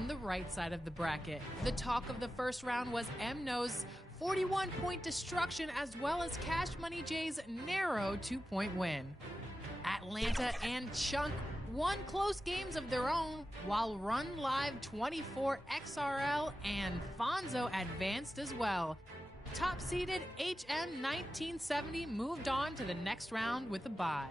on the right side of the bracket. The talk of the first round was MNO's 41-point destruction as well as Cash Money J's narrow 2-point win. Atlanta and Chunk won close games of their own, while Run Live 24 XRL and Fonzo advanced as well. Top-seeded HM 1970 moved on to the next round with a bye.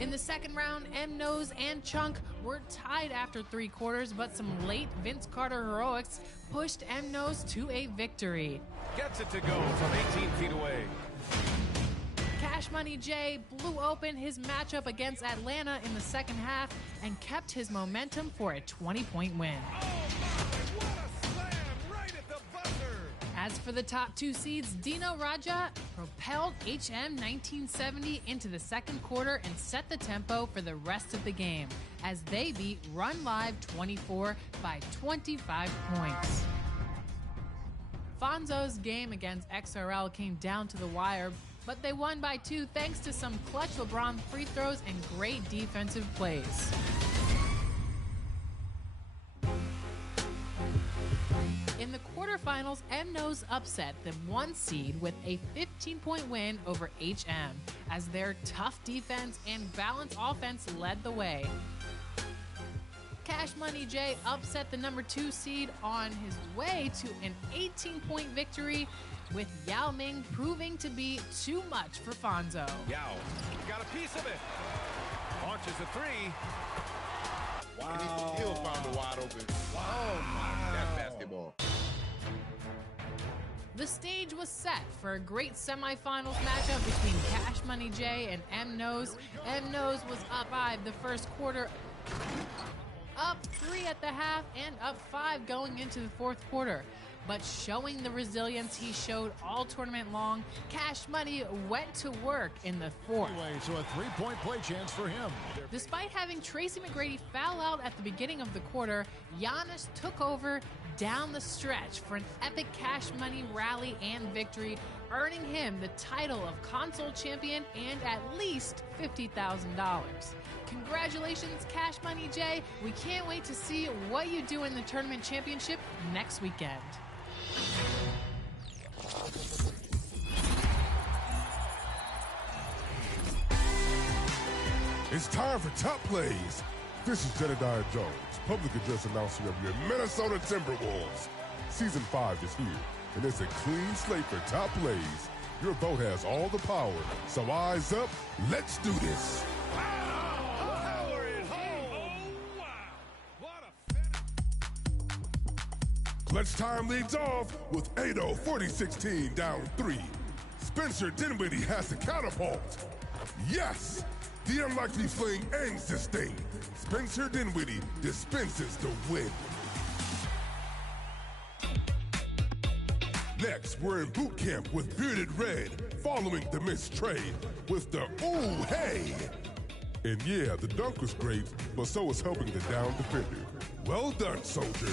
In the second round, MNO's and Chunk were tied after 3 quarters, but some late Vince Carter heroics pushed MNO's to a victory. Gets it to go from 18 feet away. Cash Money J blew open his matchup against Atlanta in the second half and kept his momentum for a 20-point win. What a slam right at the buzzer! As for the top 2 seeds, Dino Raja propelled HM 1970 into the second quarter and set the tempo for the rest of the game as they beat Run Live 24 by 25 points. Fonzo's game against XRL came down to the wire, but they won by 2 thanks to some clutch LeBron free throws and great defensive plays. In the quarterfinals, MNO's upset the 1 seed with a 15-point win over HM as their tough defense and balanced offense led the way. Cash Money J upset the number 2 seed on his way to an 18-point victory, with Yao Ming proving to be too much for Fonzo. Yao got a piece of it. Launches a 3. Wow. And he still found a wide open. Wow. Oh my, that's basketball. The stage was set for a great semifinals matchup between Cash Money J and MNO's. MNO's was up 5 the first quarter, up 3 at the half, and up 5 going into the fourth quarter. But showing the resilience he showed all tournament long, Cash Money went to work in the fourth. Anyway, so a 3-point play chance for him. Despite having Tracy McGrady foul out at the beginning of the quarter, Giannas took over down the stretch for an epic Cash Money rally and victory, earning him the title of console champion and at least $50,000. Congratulations, Cash Money J. We can't wait to see what you do in the tournament championship next weekend. It's time for Top Plays. This is Jedediah Jones, public address announcer of your Minnesota Timberwolves. Season 5 is here, and it's a clean slate for Top Plays. Your vote has all the power, so eyes up, let's do this. Clutch time leads off with Ado 40-16 down 3. Spencer Dinwiddie has the catapult. Yes! The unlikely fling ends this thing. Spencer Dinwiddie dispenses the win. Next, we're in boot camp with Bearded Red, following the missed trade with the ooh hey. And yeah, the dunk was great, but so was helping the down defender. Well done, soldier.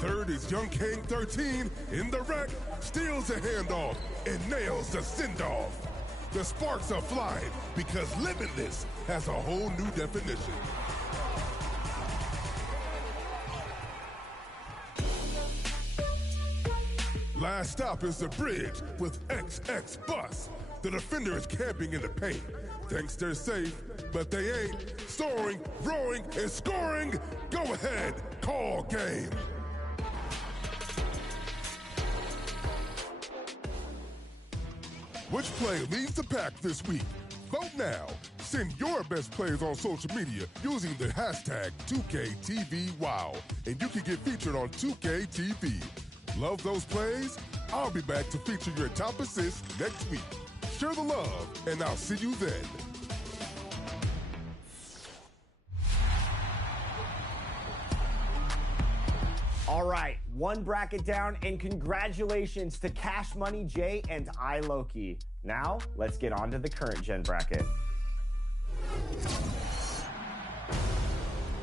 Third is Young King 13 in the rack, steals a handoff and nails the send-off. The sparks are flying because limitless has a whole new definition. Last stop is the bridge with XX Bus. The defender is camping in the paint. Thinks they're safe, but they ain't. Soaring, rowing, and scoring. Go ahead, call game. Which play leads the pack this week? Vote now. Send your best plays on social media using the hashtag 2KTVWow, and you can get featured on 2KTV. Love those plays? I'll be back to feature your top assists next week. Share the love, and I'll see you then. All right, one bracket down, and congratulations to Cash Money J and iLoki. Now, let's get on to the current gen bracket.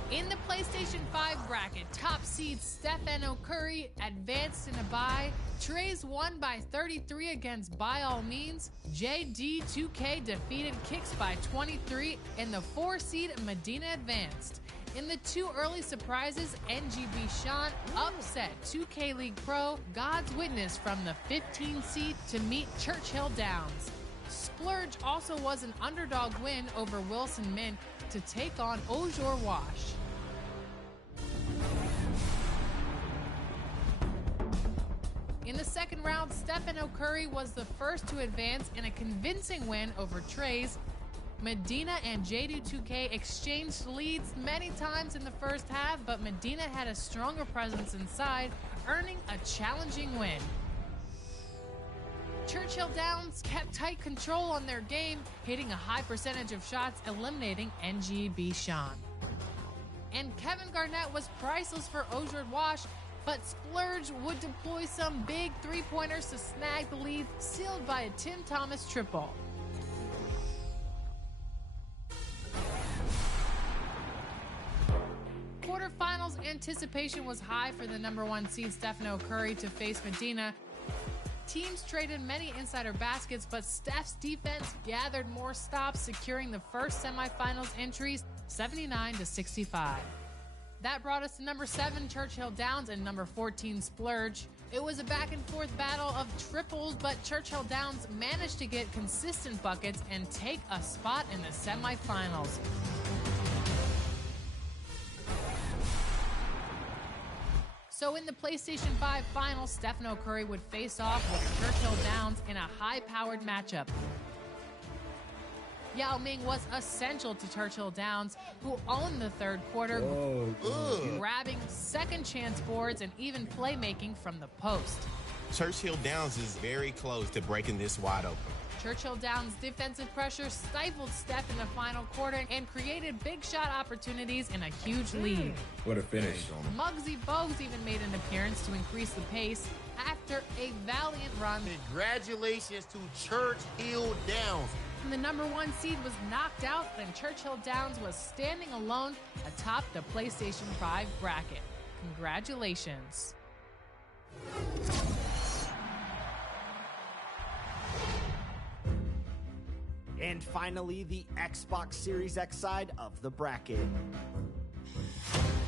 In the PlayStation 5 bracket, top seed Stephen Curry advanced in a bye. Trays won by 33 against By All Means. JD2K defeated Kicks by 23, and the 4 seed Medina advanced. In the 2 early surprises, NGB Sean upset 2K League Pro God's Witness from the 15 seed to meet Churchill Downs. Splurge also was an underdog win over Wilson Mint to take on Yr4 Wash. In the second round, Stephen Curry was the first to advance in a convincing win over Trays. Medina and JD2K exchanged leads many times in the first half, but Medina had a stronger presence inside, earning a challenging win. Churchill Downs kept tight control on their game, hitting a high percentage of shots, eliminating NGB Sean. And Kevin Garnett was priceless for Yr4 Wash, but Splurge would deploy some big three-pointers to snag the lead, sealed by a Tim Thomas triple. Quarterfinals anticipation was high for the number 1 seed Stephen Curry to face Medina. Teams traded many insider baskets, but Steph's defense gathered more stops, securing the first semifinals entries 79-65. That brought us to number 7 Churchill Downs and number 14 Splurge. It was a back and forth battle of triples, but Churchill Downs managed to get consistent buckets and take a spot in the semifinals. So in the PlayStation 5 finals, Stephen Curry would face off with Churchill Downs in a high-powered matchup. Yao Ming was essential to Churchill Downs, who owned the third quarter, grabbing second-chance boards and even playmaking from the post. Churchill Downs is very close to breaking this wide open. Churchill Downs' defensive pressure stifled Steph in the final quarter and created big shot opportunities in a huge lead. What a finish. Muggsy Bogues even made an appearance to increase the pace after a valiant run. Congratulations to Churchill Downs. And the number 1 seed was knocked out, then Churchill Downs was standing alone atop the PlayStation 5 bracket. Congratulations. And finally, the Xbox Series X side of the bracket.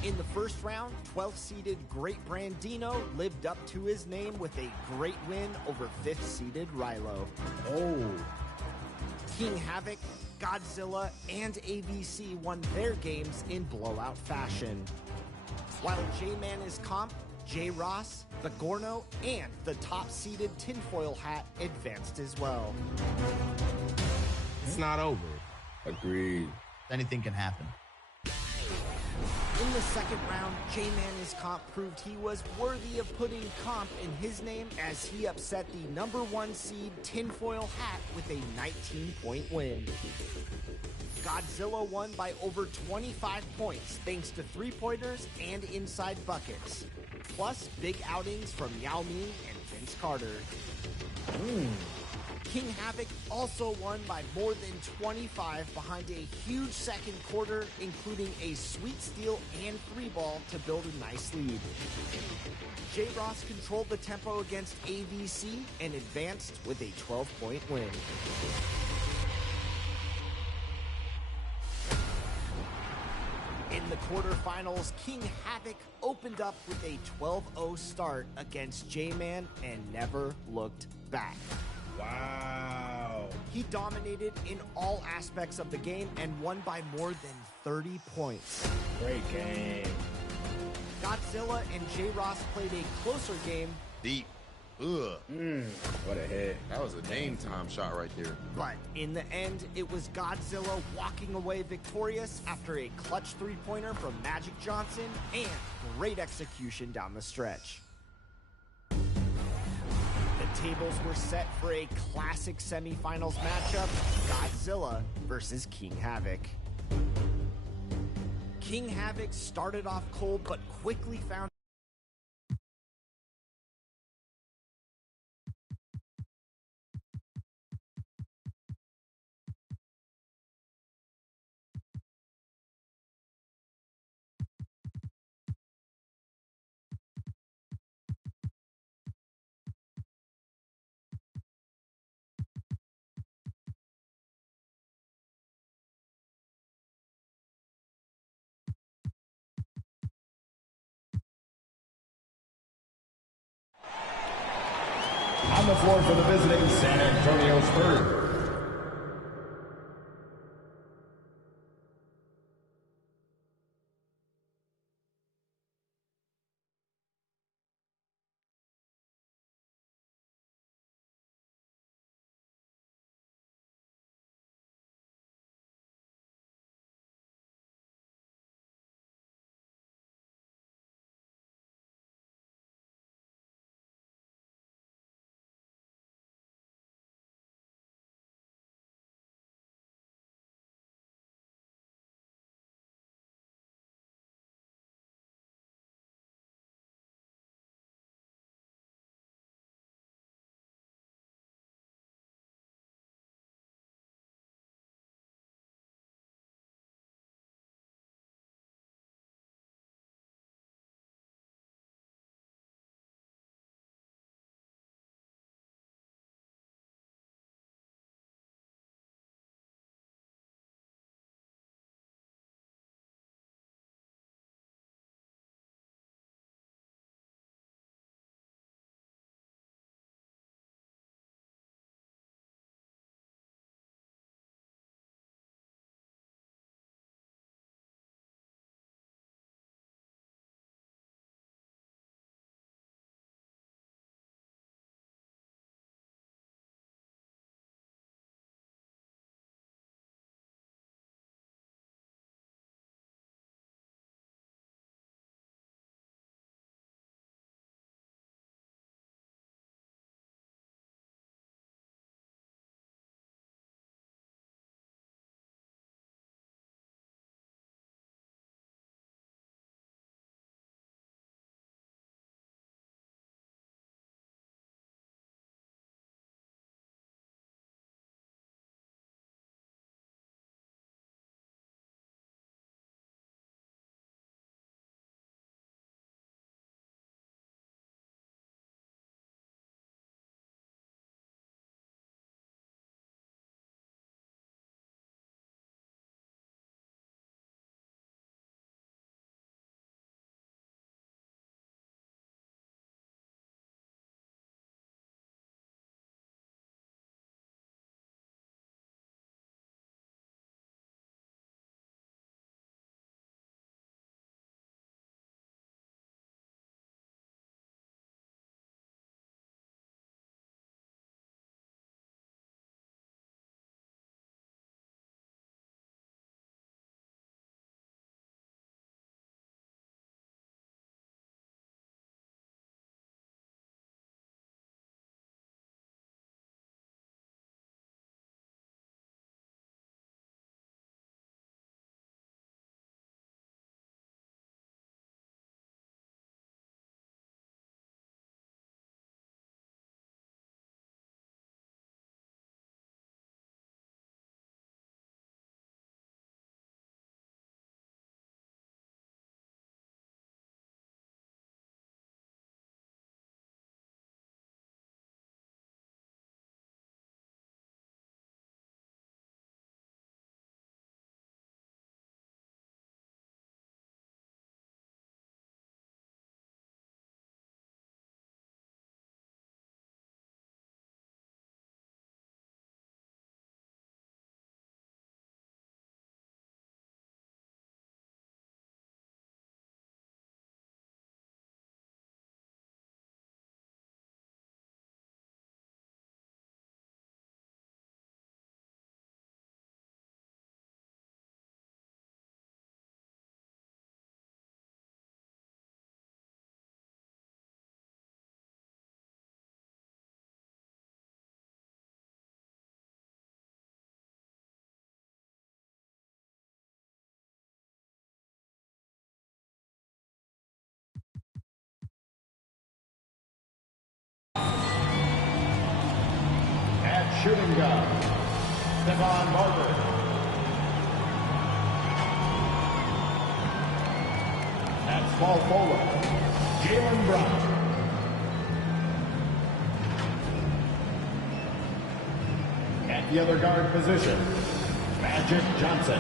In the first round, 12th-seeded Great Brandino lived up to his name with a great win over 5th-seeded Rilo. King Havoc, Godzilla, and AVC won their games in blowout fashion. While J-Man is comp, J. Ross, the Gorno, and the top-seeded Tinfoil Hat advanced as well. It's not over. Agreed. Anything can happen. In the second round, J-Man is comp proved he was worthy of putting comp in his name as he upset the number 1 seed Tinfoil Hat with a 19-point win. Godzilla won by over 25 points thanks to three-pointers and inside buckets, plus big outings from Yao Ming and Vince Carter. King Havoc also won by more than 25 behind a huge second quarter, including a sweet steal and 3-ball to build a nice lead. J. Ross controlled the tempo against AVC and advanced with a 12-point win. In the quarterfinals, King Havoc opened up with a 12-0 start against J-Man and never looked back. Wow. He dominated in all aspects of the game and won by more than 30 points. Great game. Godzilla and J. Ross played a closer game, Deep. Ugh. What a hit. That was a game time shot right there. but in the end, it was Godzilla walking away victorious after a clutch three-pointer from Magic Johnson and great execution down the stretch. The tables were set for a classic semifinals matchup, Godzilla versus King Havoc. King Havoc started off cold but quickly found the floor for the visiting San Antonio Spurs. Shooting guard, Stephon Barber. At small forward, Jalen Brown. At the other guard position, Magic Johnson.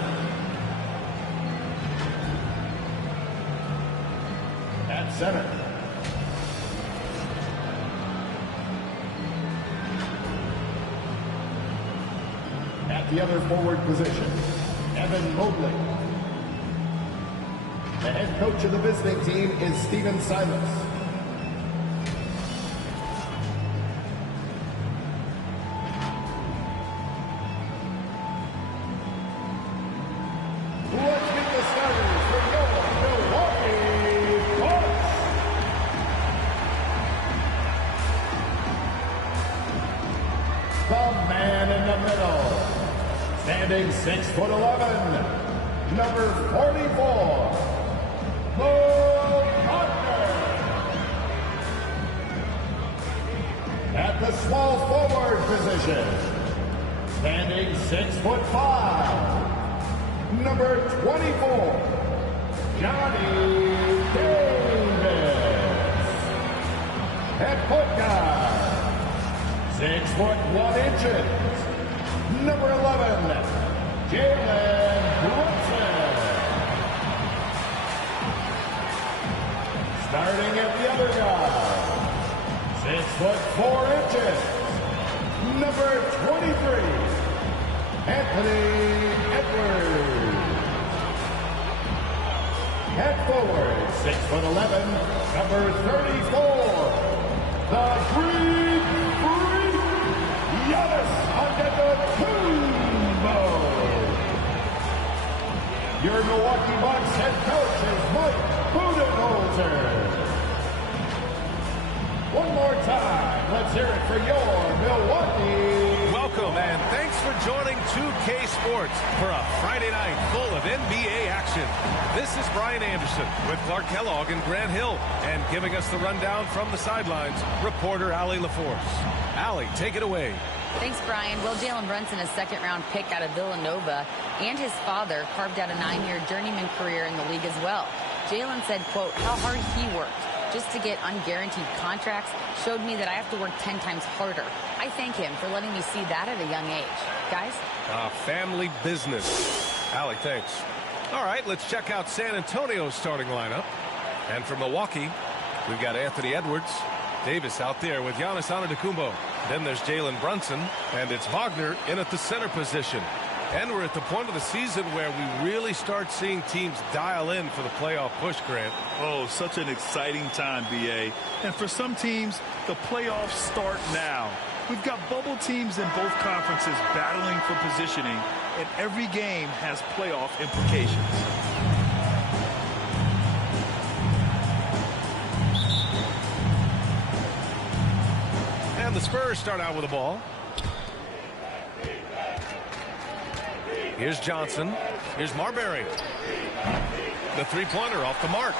At center, At the other forward position, Evan Mobley. The head coach of the visiting team is Stephen Silas. Let's meet the starters for your Milwaukee Bucks. The man in the middle, standing 6'11", number 44, at the small forward position, standing 6'5", number 24, Johnny Davis. At point guard, 6'1", number 11, Brunson. Starting at the other guard, 6'4", number 23, Anthony Edwards. At forward, 6'11", number 34, the Greek Freak, Giannas Antetokounmpo. Your Milwaukee Bucks head coach is Mike Budenholzer. One more time, let's hear it for your Milwaukee. Welcome and thanks for joining 2K Sports for a Friday night full of NBA action. This is Brian Anderson with Clark Kellogg and Grant Hill, and giving us the rundown from the sidelines, reporter Allie LaForce. Allie, take it away. Thanks, Brian. Well, Jalen Brunson, a second-round pick out of Villanova, and his father carved out a 9-year journeyman career in the league as well. Jalen said, quote, how hard he worked just to get unguaranteed contracts showed me that I have to work 10 times harder. I thank him for letting me see that at a young age. Guys? Family business. Allie, thanks. All right, let's check out San Antonio's starting lineup. And for Milwaukee, we've got Anthony Edwards, Davis out there with Giannis Antetokounmpo. Then there's Jalen Brunson, and it's Wagner in at the center position. And we're at the point of the season where we really start seeing teams dial in for the playoff push, Grant. Oh, such an exciting time, B.A. And for some teams, the playoffs start now. We've got bubble teams in both conferences battling for positioning, and every game has playoff implications. And the Spurs start out with the ball. Here's Johnson. Here's Marbury. The three-pointer off the mark.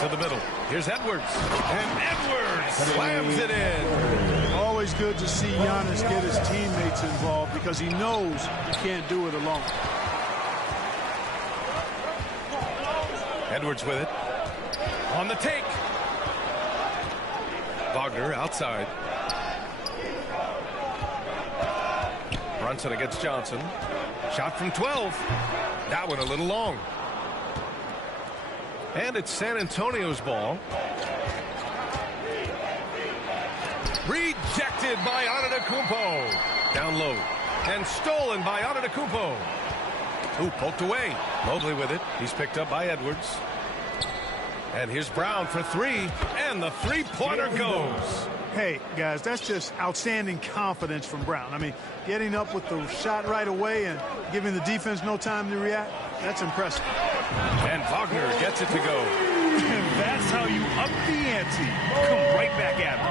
To the middle. Here's Edwards. And Edwards slams it in. Always good to see Giannis get his teammates involved because he knows he can't do it alone. Edwards with it. On the take. Wagner outside. Brunson against Johnson. Shot from 12. That one a little long. And it's San Antonio's ball. Rejected by Antetokounmpo. Down low. And stolen by Antetokounmpo. Ooh, poked away. Mobley with it. He's picked up by Edwards. And here's Brown for three. And the three-pointer goes. Hey, guys, that's just outstanding confidence from Brown. I mean, getting up with the shot right away and giving the defense no time to react, that's impressive. And Wagner gets it to go. And that's how you up the ante. Come right back at him.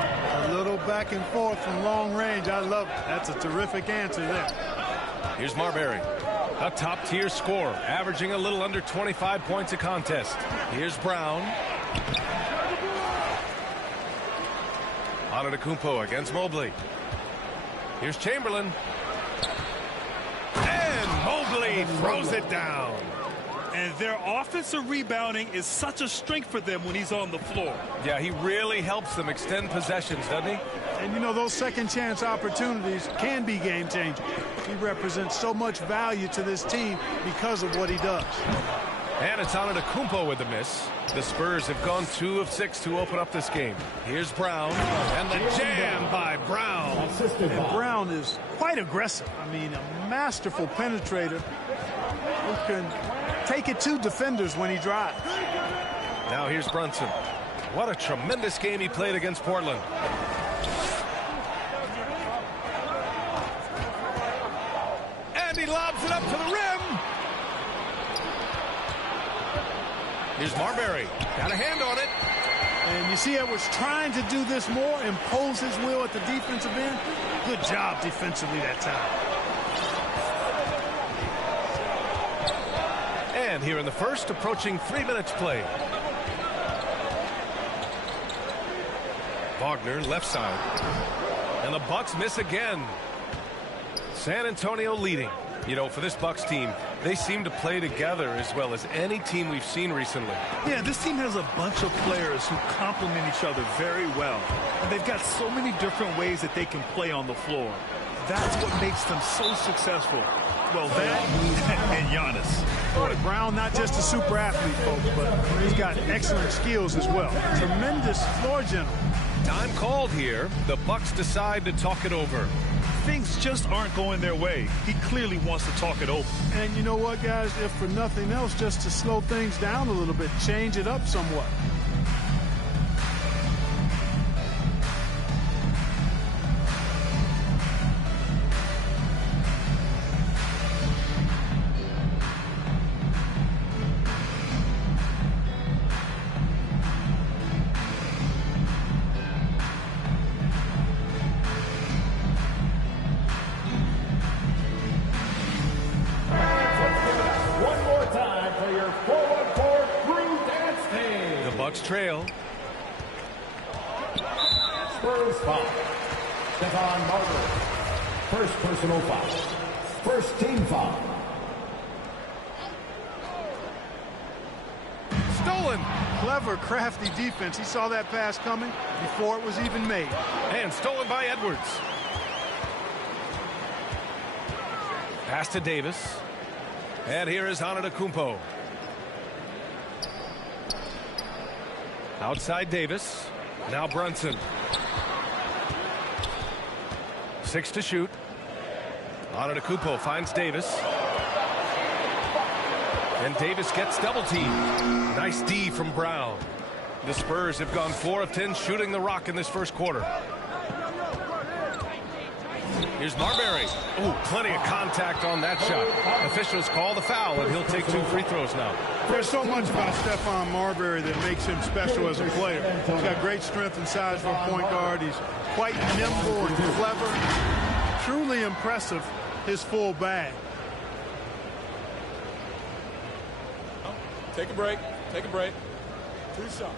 A little back and forth from long range. I love it. That's a terrific answer there. Here's Marbury. A top-tier scorer, averaging a little under 25 points a contest. Here's Brown. Antetokounmpo against Mobley. Here's Chamberlain. And Mobley throws it down. And their offensive rebounding is such a strength for them when he's on the floor. Yeah, he really helps them extend possessions, doesn't he? And, you know, those second-chance opportunities can be game-changing. He represents so much value to this team because of what he does. And it's Antetokounmpo with the miss. The Spurs have gone 2 of 6 to open up this game. Here's Brown, and the jam by Brown. And Brown is quite aggressive. I mean, a masterful penetrator who can take it to defenders when he drives. Now here's Brunson. What a tremendous game he played against Portland. And he lobs it up to the rim. Here's Marbury. Got a hand on it. And you see Edwards trying to do this more, impose his will at the defensive end. Good job defensively that time. And here in the first, approaching 3 minutes played. Wagner, left side. And the Bucks miss again. San Antonio leading. You know, for this Bucks team, they seem to play together as well as any team we've seen recently. Yeah, this team has a bunch of players who complement each other very well. And they've got so many different ways that they can play on the floor. That's what makes them so successful. Well, that and Giannis. Brown, not just a super athlete, folks, but he's got excellent skills as well. Tremendous floor general. Time called here. The Bucks decide to talk it over. Things just aren't going their way. He clearly wants to talk it over. And you know what, guys? If for nothing else, just to slow things down a little bit, change it up somewhat. Trail. Spurs foul. Stephon Marbury. First personal foul. First team foul. Stolen. Clever, crafty defense. He saw that pass coming before it was even made. And stolen by Edwards. Pass to Davis. And here is Antetokounmpo. Outside Davis. Now Brunson. 6 to shoot. Antetokounmpo finds Davis. And Davis gets double teamed. Nice D from Brown. The Spurs have gone 4 of 10 shooting the rock in this first quarter. Here's Marbury. Ooh, plenty of contact on that shot. Officials call the foul, and he'll take 2 free throws now. There's so much about Stephon Marbury that makes him special as a player. He's got great strength and size for a point guard. He's quite nimble and clever. Truly impressive, his full bag. Take a break. Take a break. 2 shots.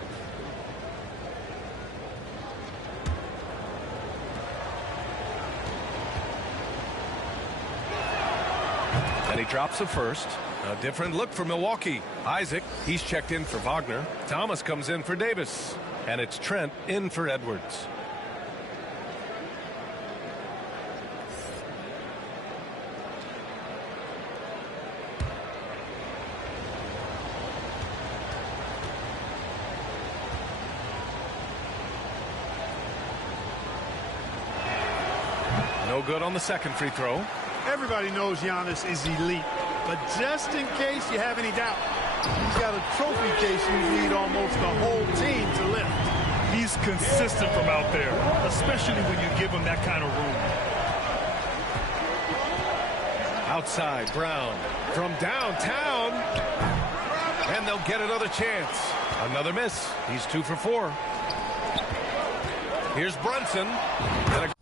And he drops the first. A different look for Milwaukee. Isaac, he's checked in for Wagner. Thomas comes in for Davis. And it's Trent in for Edwards. No good on the second free throw. Everybody knows Giannis is elite, but just in case you have any doubt, he's got a trophy case you need almost the whole team to lift. He's consistent from out there, especially when you give him that kind of room. Outside, Brown from downtown. And they'll get another chance. Another miss. He's 2 for 4. Here's Brunson. And a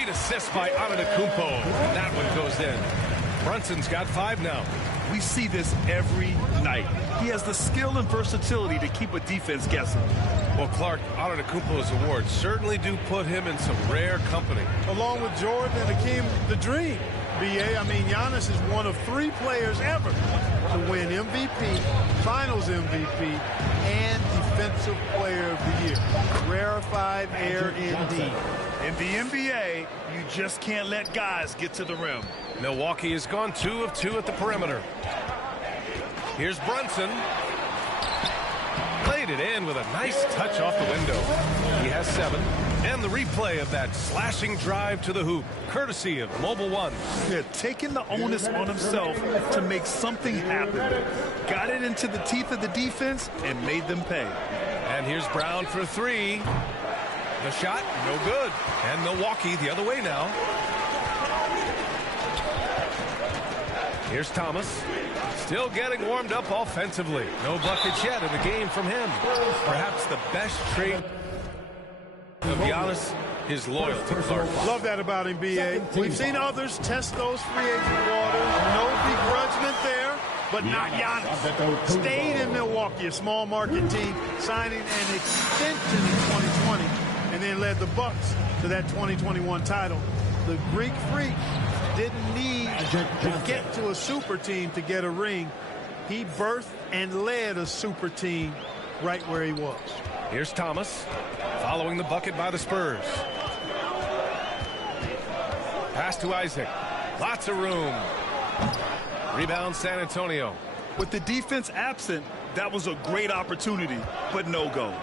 Great assist by Antetokounmpo. And that one goes in. Brunson's got 5 now. We see this every night. He has the skill and versatility to keep a defense guessing. Well, Clark, Antetokounmpo's awards certainly do put him in some rare company. Along with Jordan and Hakeem, the dream. BA, I mean, Giannis is one of 3 players ever to win MVP, Finals MVP, and Defensive Player of the Year. Rarefied air indeed. In the NBA, you just can't let guys get to the rim. Milwaukee has gone 2 of 2 at the perimeter. Here's Brunson. Played it in with a nice touch off the window. He has 7. And the replay of that slashing drive to the hoop, courtesy of Mobile One. Yeah, taking the onus on himself to make something happen. Got it into the teeth of the defense and made them pay. And here's Brown for 3. The shot, no good. And Milwaukee the other way now. Here's Thomas. Still getting warmed up offensively. No buckets yet in the game from him. Perhaps the best trait of Giannis is loyalty. Love that about him, B.A. We've seen others test those free agent waters. No begrudgment there, but not Giannis. Stayed in Milwaukee, a small market team, signing an extension in 2020, and then led the Bucks to that 2021 title. The Greek Freak didn't need to get to a super team to get a ring. He birthed and led a super team right where he was. Here's Thomas, following the bucket by the Spurs. Pass to Isaac. Lots of room. Rebound San Antonio. With the defense absent, that was a great opportunity, but no go.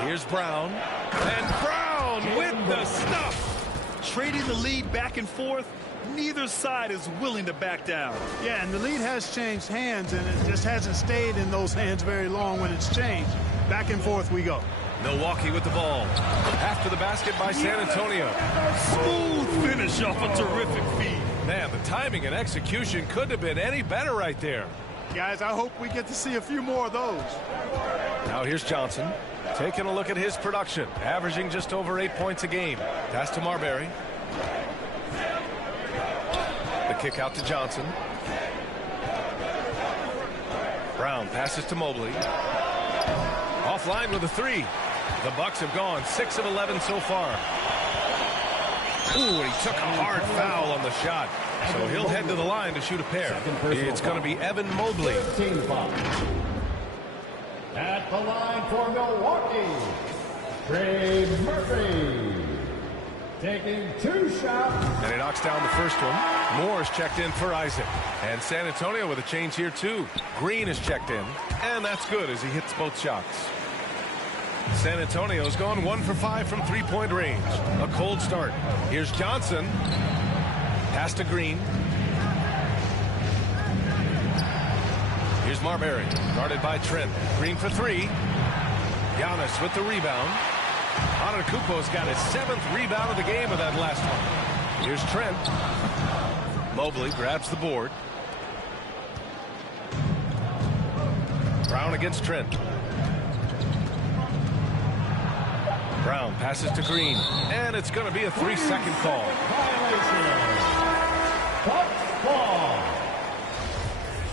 Here's Brown. And Brown with the stuff. Trading the lead back and forth, neither side is willing to back down. Yeah, and the lead has changed hands, and it just hasn't stayed in those hands very long when it's changed. Back and forth we go. Milwaukee with the ball. After the basket by San Antonio. Smooth finish off a terrific feed. Man, the timing and execution couldn't have been any better right there. Guys, I hope we get to see a few more of those. Now here's Johnson. Taking a look at his production, averaging just over 8 points a game. Pass to Marbury. The kick out to Johnson. Brown passes to Mobley. Offline with a 3. The Bucks have gone 6 of 11 so far. Ooh, and he took a hard foul on the shot. So he'll head to the line to shoot a pair. It's going to be Evan Mobley. At the line for Milwaukee, Trey Murphy. Taking 2 shots. And he knocks down the first one. Moore's checked in for Isaac. And San Antonio with a change here too. Green is checked in. And that's good as he hits both shots. San Antonio's gone 1 for 5 from 3-point range. A cold start. Here's Johnson. Pass to Green. Here's Marbury, guarded by Trent. Green for 3. Giannis with the rebound. Antetokounmpo's got his 7th rebound of the game with that last one. Here's Trent. Mobley grabs the board. Brown against Trent. Brown passes to Green. And it's going to be a 3-second call. Bucks ball.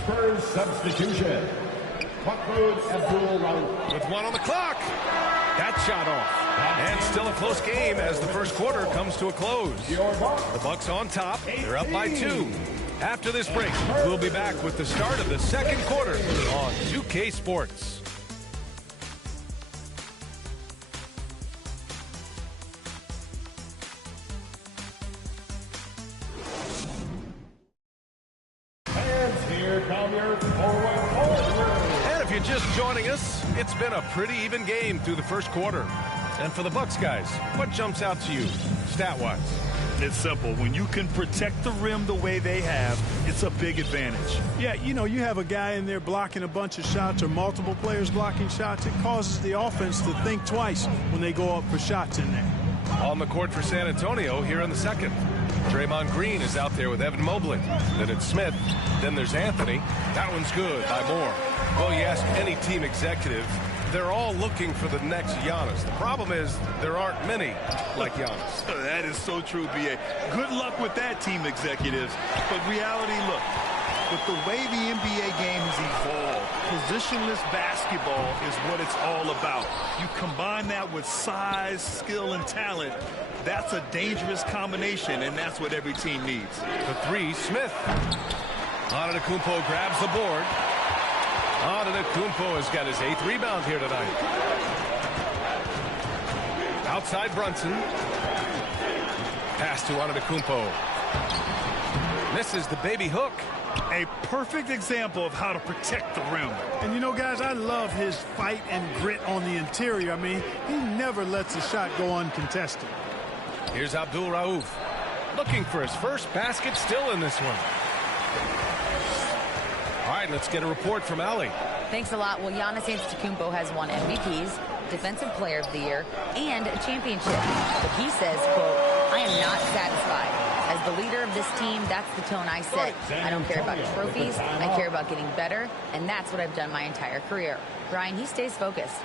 Spurs substitution. With 1 on the clock. That shot off. And still a close game as the first quarter comes to a close. The Bucks on top. They're up by 2. After this break, we'll be back with the start of the second quarter on 2K Sports. And if you're just joining us, it's been a pretty even game through the first quarter. And for the Bucks guys, what jumps out to you, stat-wise? It's simple. When you can protect the rim the way they have, it's a big advantage. Yeah, you know, you have a guy in there blocking a bunch of shots or multiple players blocking shots. It causes the offense to think twice when they go up for shots in there. On the court for San Antonio here in the second. Draymond Green is out there with Evan Mobley. Then it's Smith. Then there's Anthony. That one's good by Moore. Well, you ask any team executive, they're all looking for the next Giannis. The problem is there aren't many like Giannis. That is so true, B.A. Good luck with that, team executives. But reality, look, with the way the NBA game has evolved, positionless basketball is what it's all about. You combine that with size, skill, and talent. That's a dangerous combination, and that's what every team needs. The three, Smith. Antetokounmpo grabs the board. Antetokounmpo has got his 8th rebound here tonight. Outside Brunson. Pass to Antetokounmpo. Misses the baby hook. A perfect example of how to protect the rim. And you know, guys, I love his fight and grit on the interior. I mean, he never lets a shot go uncontested. Here's Abdul Rauf. Looking for his first basket, still in this one. All right, let's get a report from Allie. Thanks a lot. Well, Giannis Antetokounmpo has won MVPs, Defensive Player of the Year, and a championship. But he says, quote, I am not satisfied. As the leader of this team, that's the tone I set. I don't care about trophies. I care about getting better, and that's what I've done my entire career. Brian, he stays focused.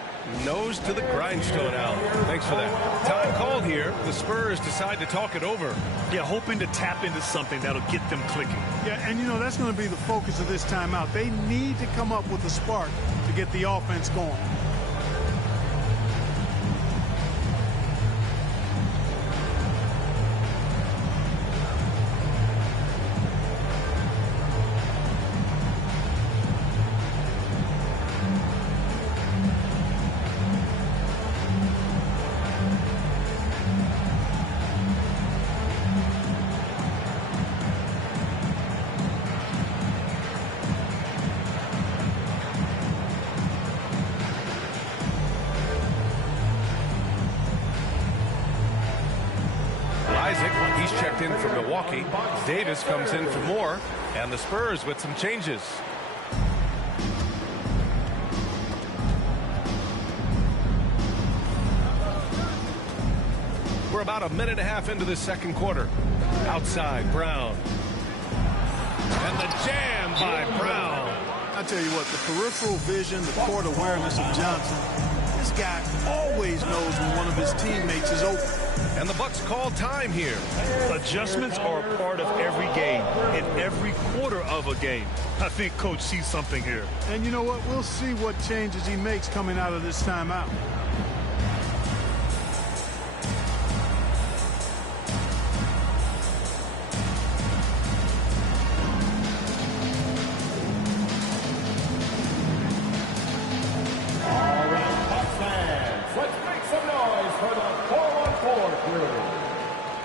Nose to the grindstone, Al. Thanks for that. Time called here. The Spurs decide to talk it over. Yeah, hoping to tap into something that'll get them clicking. Yeah, and you know, that's going to be the focus of this timeout. They need to come up with a spark to get the offense going. He's checked in for Milwaukee. Davis comes in for more, and the Spurs with some changes. We're about a minute and a half into this second quarter. Outside, Brown. And the jam by Brown. I tell you what, the peripheral vision, the court awareness of Johnson, this guy always knows when one of his teammates is open. And the Bucks call time here. Adjustments are a part of every game, in every quarter of a game. I think Coach sees something here. And you know what? We'll see what changes he makes coming out of this timeout.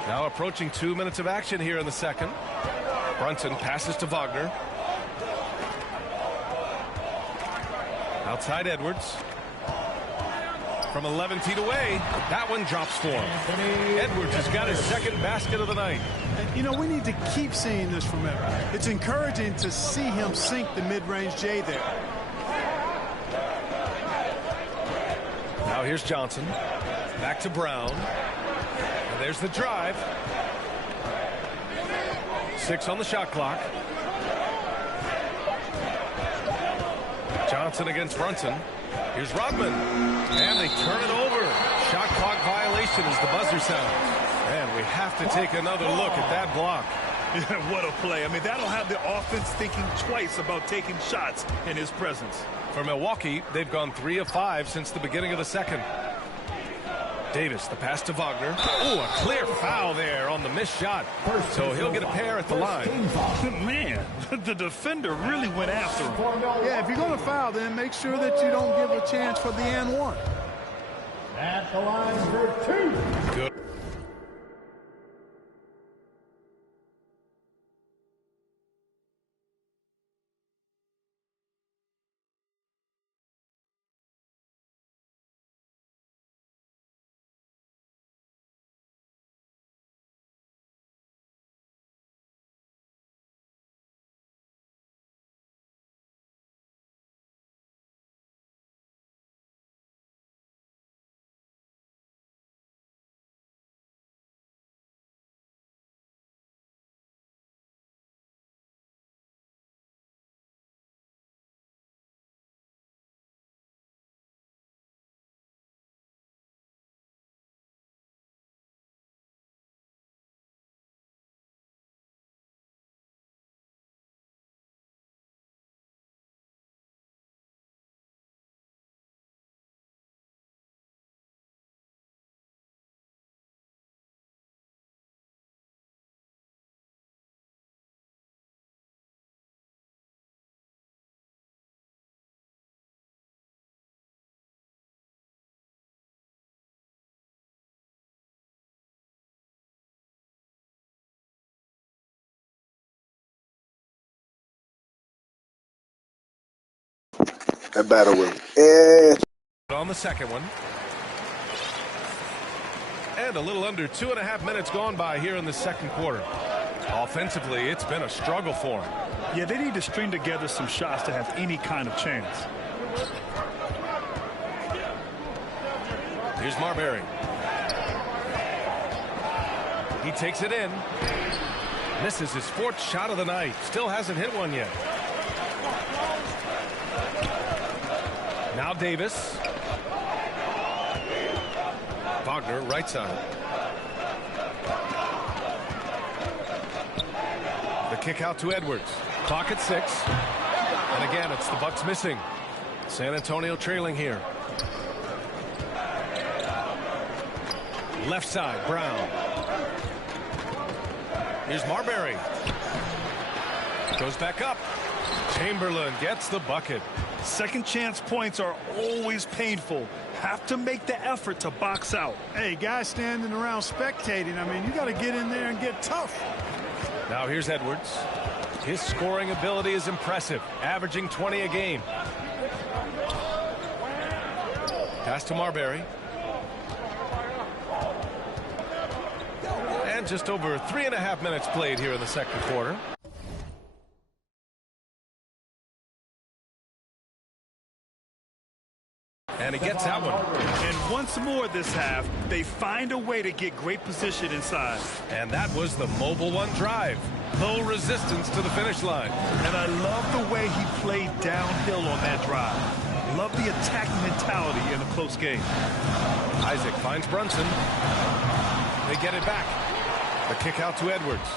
Now approaching 2 minutes of action here in the second. Brunson passes to Wagner. Outside Edwards. From 11 feet away, that one drops for him. Edwards has got his second basket of the night. And, you know, we need to keep seeing this from him. It's encouraging to see him sink the mid-range J there. Now here's Johnson. Back to Brown. And there's the drive. 6 on the shot clock. Johnson against Brunson. Here's Rodman. And they turn it over. Shot clock violation as the buzzer sounds. And we have to take another look at that block. Yeah, what a play. I mean, that'll have the offense thinking twice about taking shots in his presence. For Milwaukee, they've gone 3 of 5 since the beginning of the second. Davis, the pass to Wagner. Oh, a clear foul there on the missed shot. So he'll get a pair at the line. Man, the defender really went after him. Yeah, if you're going to foul, then make sure that you don't give a chance for the and one. At the line for 2. Good. That battle was on the second one. And a little under 2.5 minutes gone by here in the second quarter. Offensively, it's been a struggle for him. Yeah, they need to string together some shots to have any kind of chance. Here's Marbury. He takes it in. Misses his 4th shot of the night. Still hasn't hit one yet. Now Davis. Wagner, right side. The kick out to Edwards. Clock at 6. And again, it's the Bucks missing. San Antonio trailing here. Left side, Brown. Here's Marbury. Goes back up. Chamberlain gets the bucket. Second chance points are always painful. Have to make the effort to box out. Hey, guys standing around spectating. I mean, you got to get in there and get tough. Now here's Edwards. His scoring ability is impressive, averaging 20 a game. Pass to Marbury. And just over 3.5 minutes played here in the second quarter. And he gets that one. And once more this half, they find a way to get great position inside. And that was the Mobile One drive. No resistance to the finish line. And I love the way he played downhill on that drive. Love the attack mentality in a close game. Isaac finds Brunson. They get it back. The kick out to Edwards.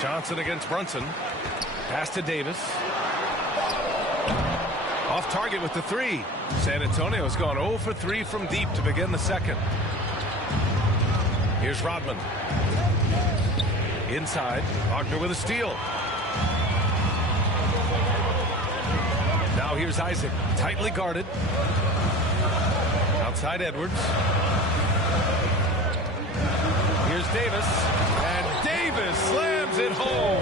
Johnson against Brunson. Pass to Davis. Off target with the 3. San Antonio's gone 0 for 3 from deep to begin the second. Here's Rodman. Inside. Wagner with a steal. Now here's Isaac. Tightly guarded. Outside Edwards. Here's Davis. And Davis slams it home.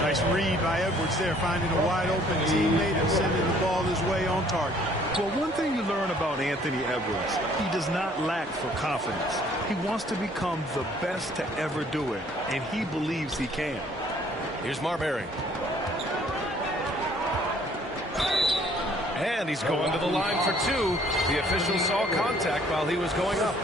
Nice read by Edwards there, finding a wide open teammate and sending the ball his way on target. Well, one thing you learn about Anthony Edwards, he does not lack for confidence. He wants to become the best to ever do it, and he believes he can. Here's Marbury. And he's going to the line for 2. The official saw contact while he was going up.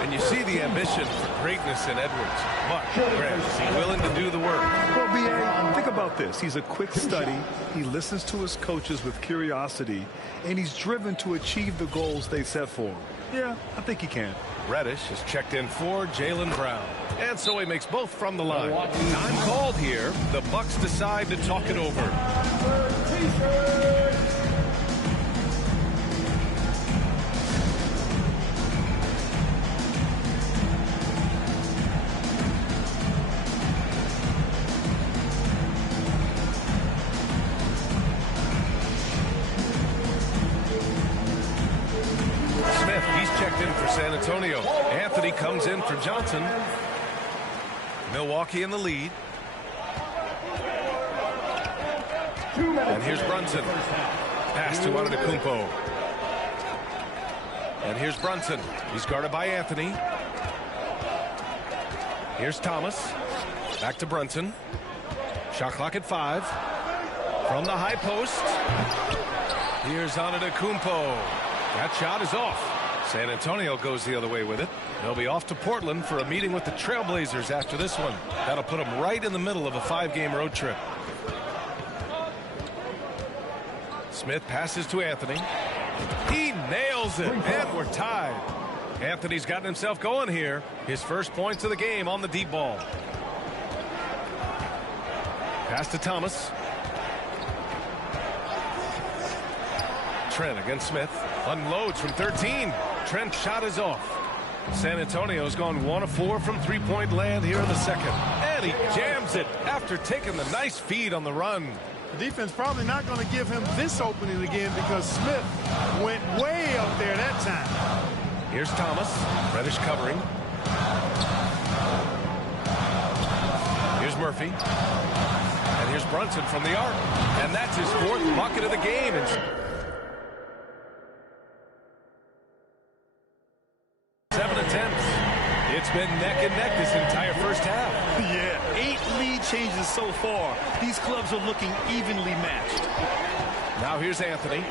And you see the ambition for greatness in Edwards. But, Grant, is he willing to do the work? Well, B.A., think about this. He's a quick study. He listens to his coaches with curiosity, and he's driven to achieve the goals they set for him. Yeah, I think he can. Reddish is checked in for Jaylen Brown. And so he makes both from the line. Time called here. The Bucks decide to talk it over. San Antonio. Anthony comes in for Johnson. Milwaukee in the lead. And here's Brunson. Pass to Antetokounmpo. And here's Brunson. He's guarded by Anthony. Here's Thomas. Back to Brunson. Shot clock at 5. From the high post. Here's Antetokounmpo. That shot is off. San Antonio goes the other way with it. They'll be off to Portland for a meeting with the Trailblazers after this one. That'll put them right in the middle of a 5-game road trip. Smith passes to Anthony. He nails it, and we're tied. Anthony's gotten himself going here. His first points of the game on the deep ball. Pass to Thomas. Trent against Smith. Unloads from 13. Trent's shot is off. San Antonio's gone 1 of 4 from three-point land here in the second. And he jams it after taking the nice feed on the run. The defense probably not going to give him this opening again because Smith went way up there that time. Here's Thomas. Reddish covering. Here's Murphy. And Here's Brunson from the arc, and that's his 4th bucket of the game. And 7 attempts. It's been neck and neck this entire first half. Yeah, 8 lead changes so far. These clubs are looking evenly matched. Now here's Anthony.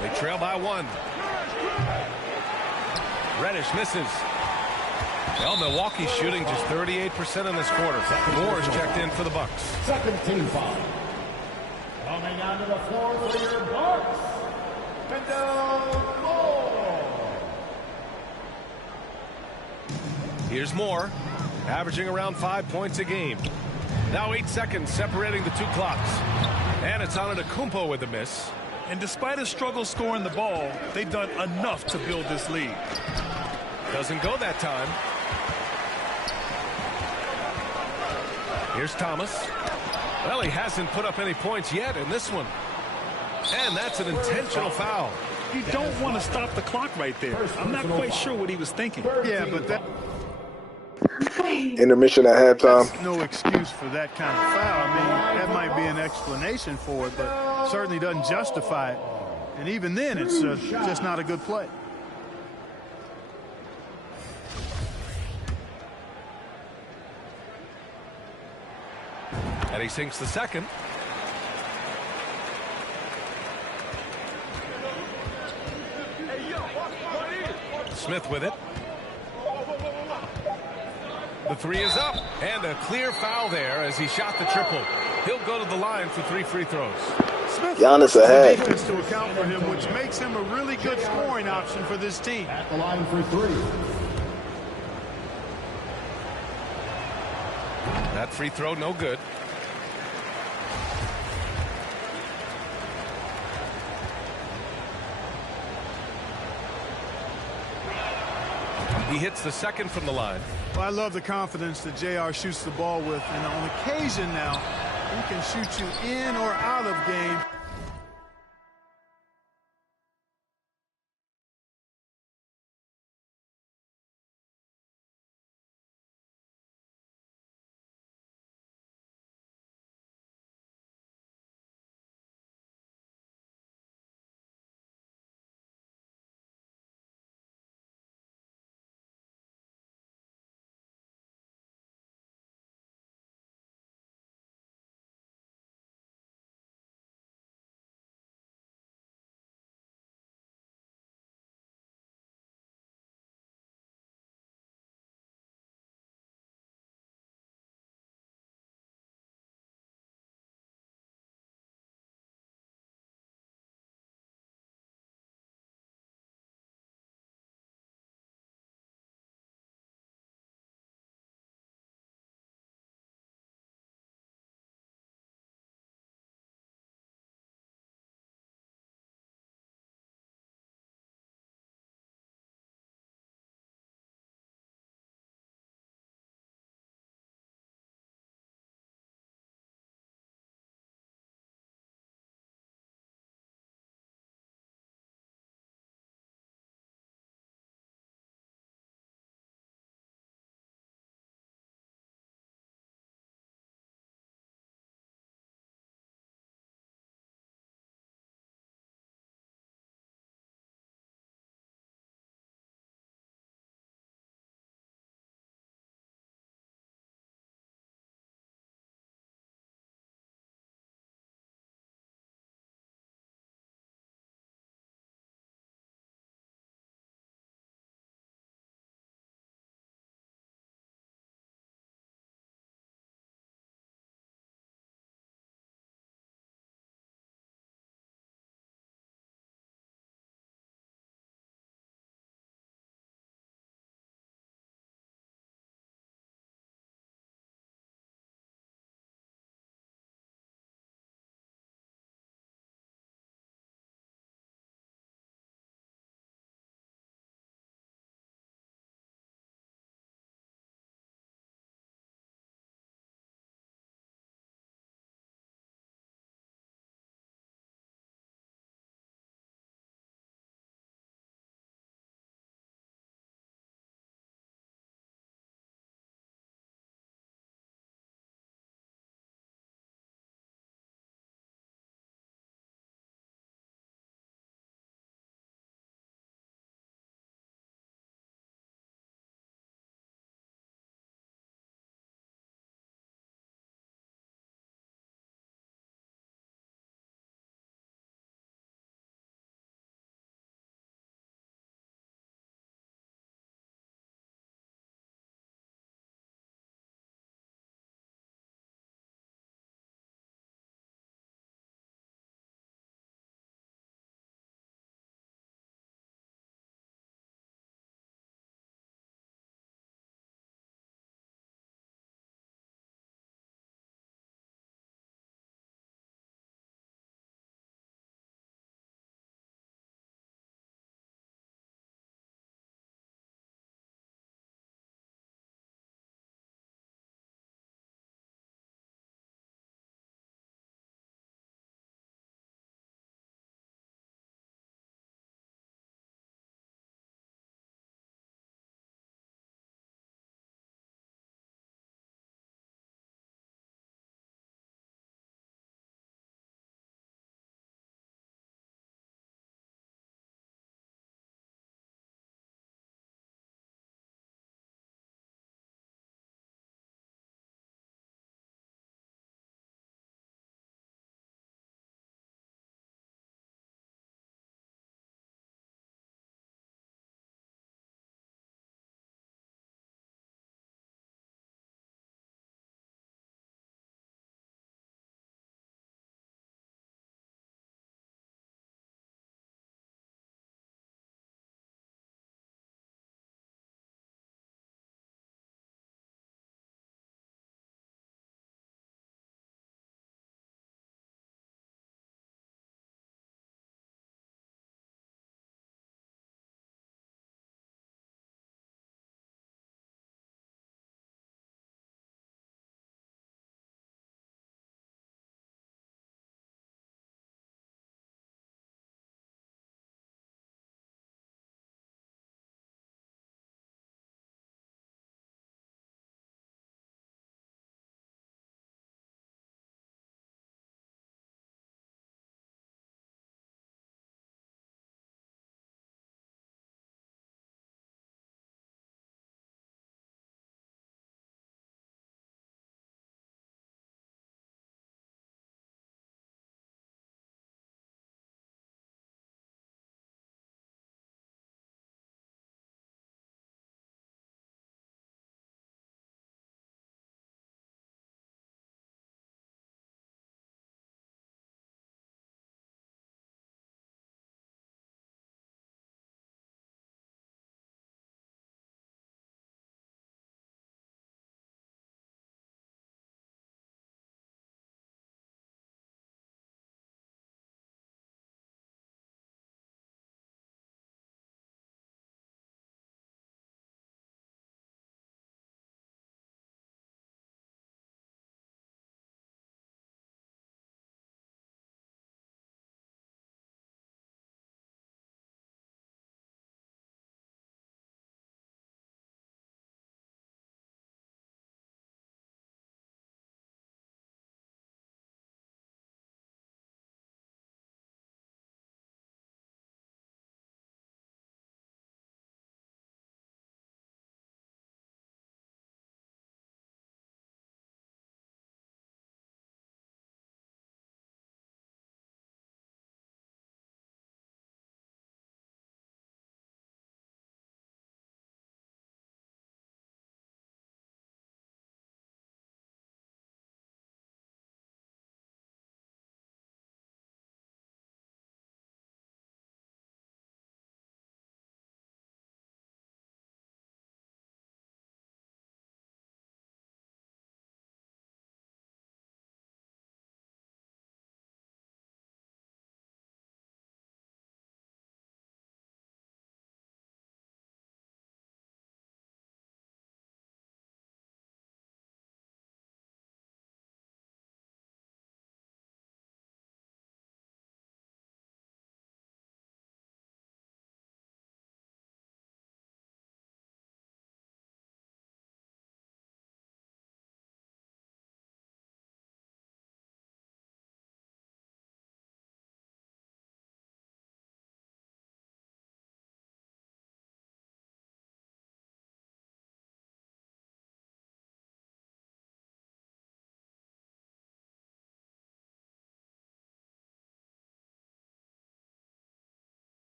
They trail by 1. Reddish misses. Well, Milwaukee's shooting just 38% in this quarter. Moore's checked in for the Bucks. Second team foul. Coming onto the floor for your Bucks, Here's Moore, averaging around 5 points a game. Now 8 seconds separating the 2 clocks. And it's on Antetokounmpo with a miss. And despite a struggle scoring the ball, they've done enough to build this lead. Doesn't go that time. Here's Thomas. Well, he hasn't put up any points yet in this one. And that's an intentional foul. You don't want to stop the clock right there. I'm not quite sure what he was thinking. Yeah, but that... Intermission at halftime. That's no excuse for that kind of foul. I mean, that might be an explanation for it, but certainly doesn't justify it. And even then, it's just not a good play. And he sinks the second. Smith with it. The 3 is up, and a clear foul there as he shot the triple. He'll go to the line for 3 free throws. Smith Giannis ahead. defense to account for him, which makes him a really good scoring option for this team. At the line for 3. That free throw, no good. He hits the second from the line. Well, I love the confidence that JR shoots the ball with, and on occasion now, he can shoot you in or out of game.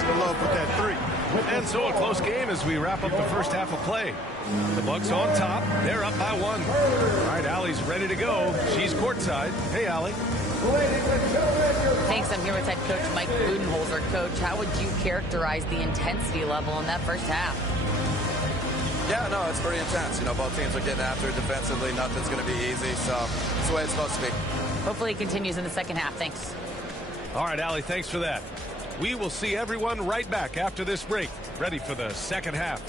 That's the love with that three. And so a close game as we wrap up the first half of play. The Bucks on top. They're up by 1. All right, Allie's ready to go. She's courtside. Hey, Allie. Thanks. I'm here with head coach Mike Budenholzer. Coach, how would you characterize the intensity level in that first half? Yeah, no, it's pretty intense. You know, both teams are getting after it defensively. Nothing's going to be easy, so it's the way it's supposed to be. Hopefully it continues in the second half. Thanks. All right, Allie, thanks for that. We will see everyone right back after this break. Ready for the second half.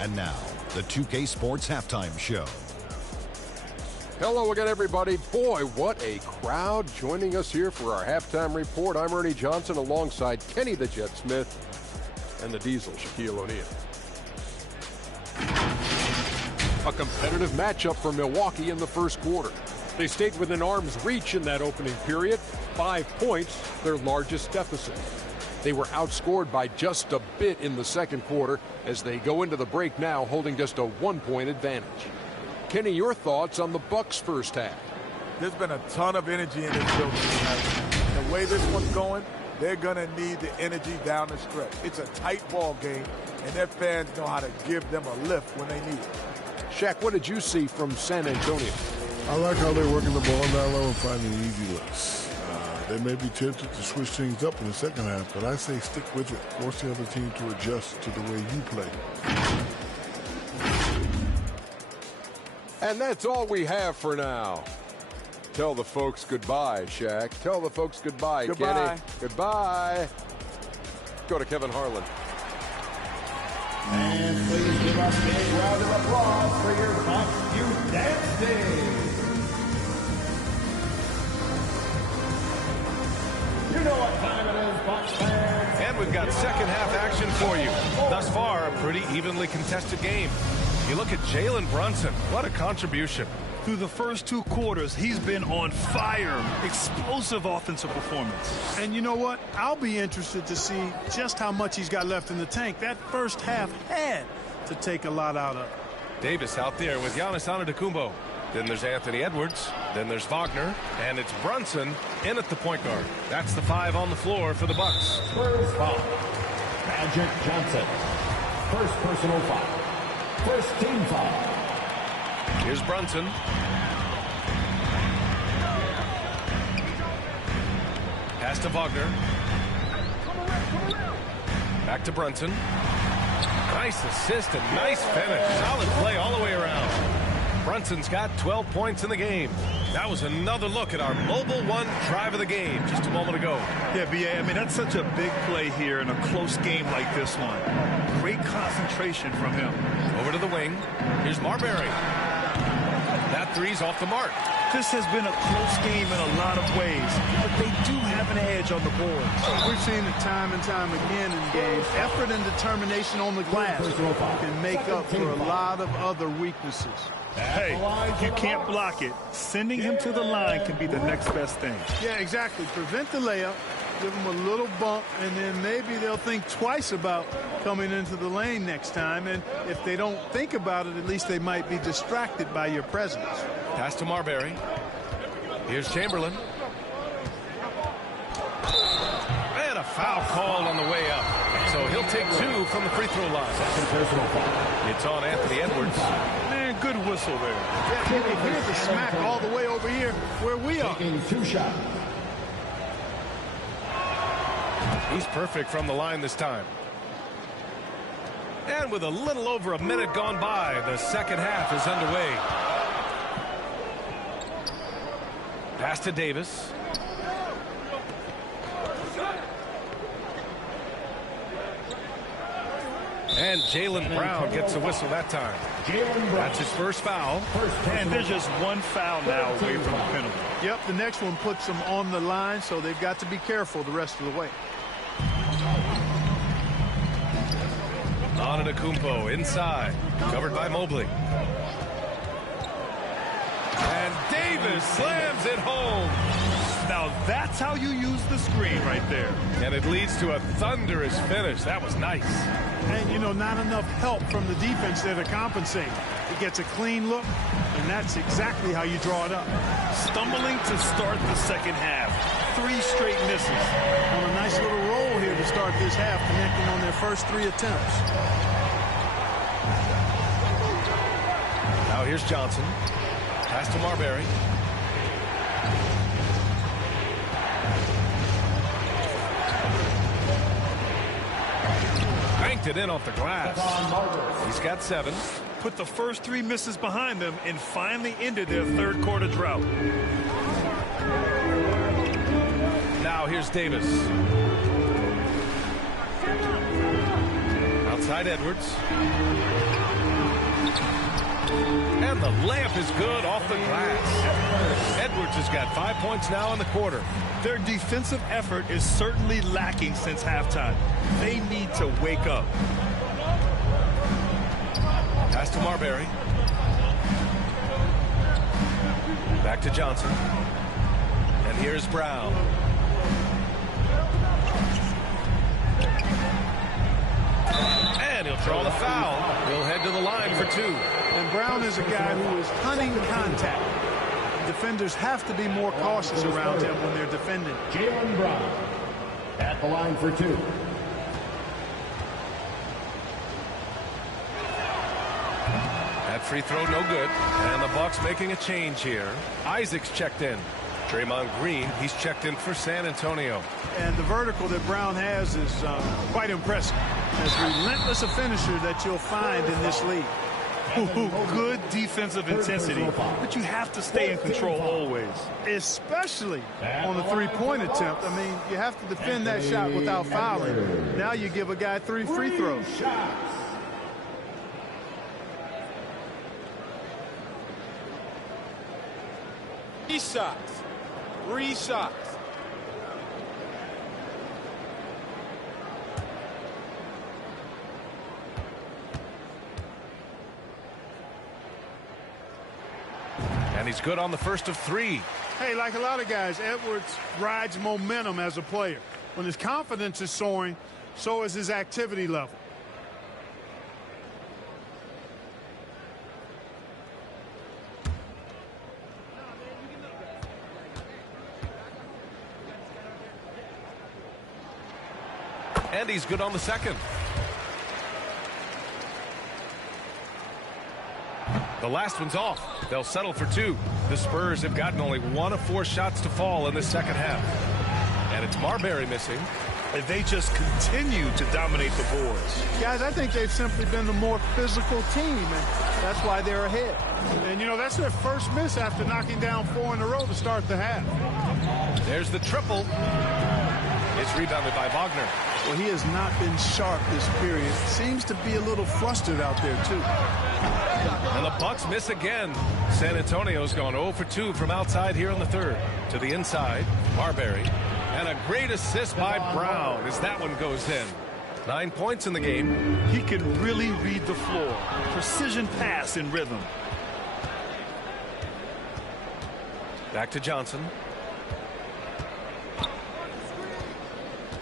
And now, the 2K Sports Halftime Show. Hello again, everybody. Boy, what a crowd joining us here for our halftime report. I'm Ernie Johnson alongside Kenny the Jet Smith and the Diesel, Shaquille O'Neal. A competitive matchup for Milwaukee in the first quarter. They stayed within arm's reach in that opening period. 5 points, their largest deficit. They were outscored by just a bit in the second quarter as they go into the break now holding just a 1-point advantage. Kenny, your thoughts on the Bucks' first half? There's been a ton of energy in this building tonight. The way this one's going, they're going to need the energy down the stretch. It's a tight ball game, and their fans know how to give them a lift when they need it. Shaq, what did you see from San Antonio? I like how they're working the ball down low and finding easy looks. They may be tempted to switch things up in the second half, but I say stick with it. Force the other team to adjust to the way you play. And that's all we have for now. Tell the folks goodbye, Shaq. Tell the folks goodbye, Goodbye. Kenny. Goodbye. Go to Kevin Harlan. And please give us a big round of applause for your Bucks Youth Dance Team. You know what time it is, Bucks fans. And we've got second half action for you. Thus far, a pretty evenly contested game. You look at Jalen Brunson. What a contribution. Through the first 2 quarters, he's been on fire. Explosive offensive performance. And you know what? I'll be interested to see just how much he's got left in the tank. That first half had to take a lot out of. Davis out there with Giannis Antetokounmpo. Then there's Anthony Edwards. Then there's Wagner. And it's Brunson in at the point guard. That's the 5 on the floor for the Bucks. Spurs foul. Magic Johnson. First personal foul. First team foul. Here's Brunson. Pass to Wagner. Back to Brunson. Nice assist and nice finish. Solid play all the way around. Brunson's got 12 points in the game. That was another look at our Mobile One drive of the game just a moment ago. Yeah, B.A., I mean, that's such a big play here in a close game like this one. Great concentration from him. Over to the wing. Here's Marbury. That three's off the mark. This has been a close game in a lot of ways, but they do have an edge on the boards. We've seen it time and time again in games. Effort and determination on the glass can make up for a lot of other weaknesses. Hey, if you can't block it, sending him to the line can be the next best thing. Yeah, exactly. Prevent the layup, give them a little bump, and then maybe they'll think twice about coming into the lane next time. And if they don't think about it, at least they might be distracted by your presence. Pass to Marbury. Here's Chamberlain. And a foul called on the way up. So he'll take 2 from the free throw line. It's on Anthony Edwards. Man, good whistle there. Yeah, you can hear the smack all the way over here where we are. Taking 2 shots. He's perfect from the line this time. And with a little over a minute gone by, the second half is underway. Pass to Davis. And Jaylen Brown gets a whistle that time. That's his first foul. And there's just 1 foul now away from the penalty. Yep, the next one puts them on the line, so they've got to be careful the rest of the way. Antetokounmpo inside, covered by Mobley. And Davis slams it home. Now that's how you use the screen right there. And it leads to a thunderous finish. That was nice. And, you know, not enough help from the defense there to compensate. It gets a clean look, and that's exactly how you draw it up. Stumbling to start the second half. 3 straight misses. On a nice little roll here to start this half, connecting on their first 3 attempts. Now here's Johnson. Pass to Marbury. Banked it in off the glass. He's got 7. Put the first 3 misses behind them and finally ended their third quarter drought. Now here's Davis. Outside Edwards. And the layup is good off the glass. Edwards has got 5 points now in the quarter. Their defensive effort is certainly lacking since halftime. They need to wake up. Pass to Marbury. Back to Johnson. And here's Brown. And he'll draw the foul. He'll head to the line for 2. And Brown is a guy who is hunting contact. Defenders have to be more cautious around him when they're defending. Jaylen Brown at the line for 2. That free throw no good. And the Bucks making a change here. Isaac's checked in. Draymond Green, he's checked in for San Antonio. And the vertical that Brown has is quite impressive. As relentless a finisher that you'll find in this league. Good defensive intensity, but you have to stay in control always. Especially on the three-point attempt. I mean, you have to defend that shot without fouling. Now you give a guy 3 free throws. 3 shots. 3 shots. And he's good on the first of 3. Hey, like a lot of guys, Edwards rides momentum as a player. When his confidence is soaring, so is his activity level. And he's good on the second. The last one's off. They'll settle for 2. The Spurs have gotten only 1 of 4 shots to fall in the second half. And it's Marbury missing. And they just continue to dominate the boards. Guys, I think they've simply been the more physical team, and that's why they're ahead. And, you know, that's their first miss after knocking down 4 in a row to start the half. There's the triple. It's rebounded by Wagner. Well, he has not been sharp this period. Seems to be a little flustered out there, too. And the Bucks miss again. San Antonio's gone 0 for 2 from outside here in the third. To the inside, Marbury. And a great assist by Brown as that one goes in. 9 points in the game. He can really read the floor. Precision pass in rhythm. Back to Johnson.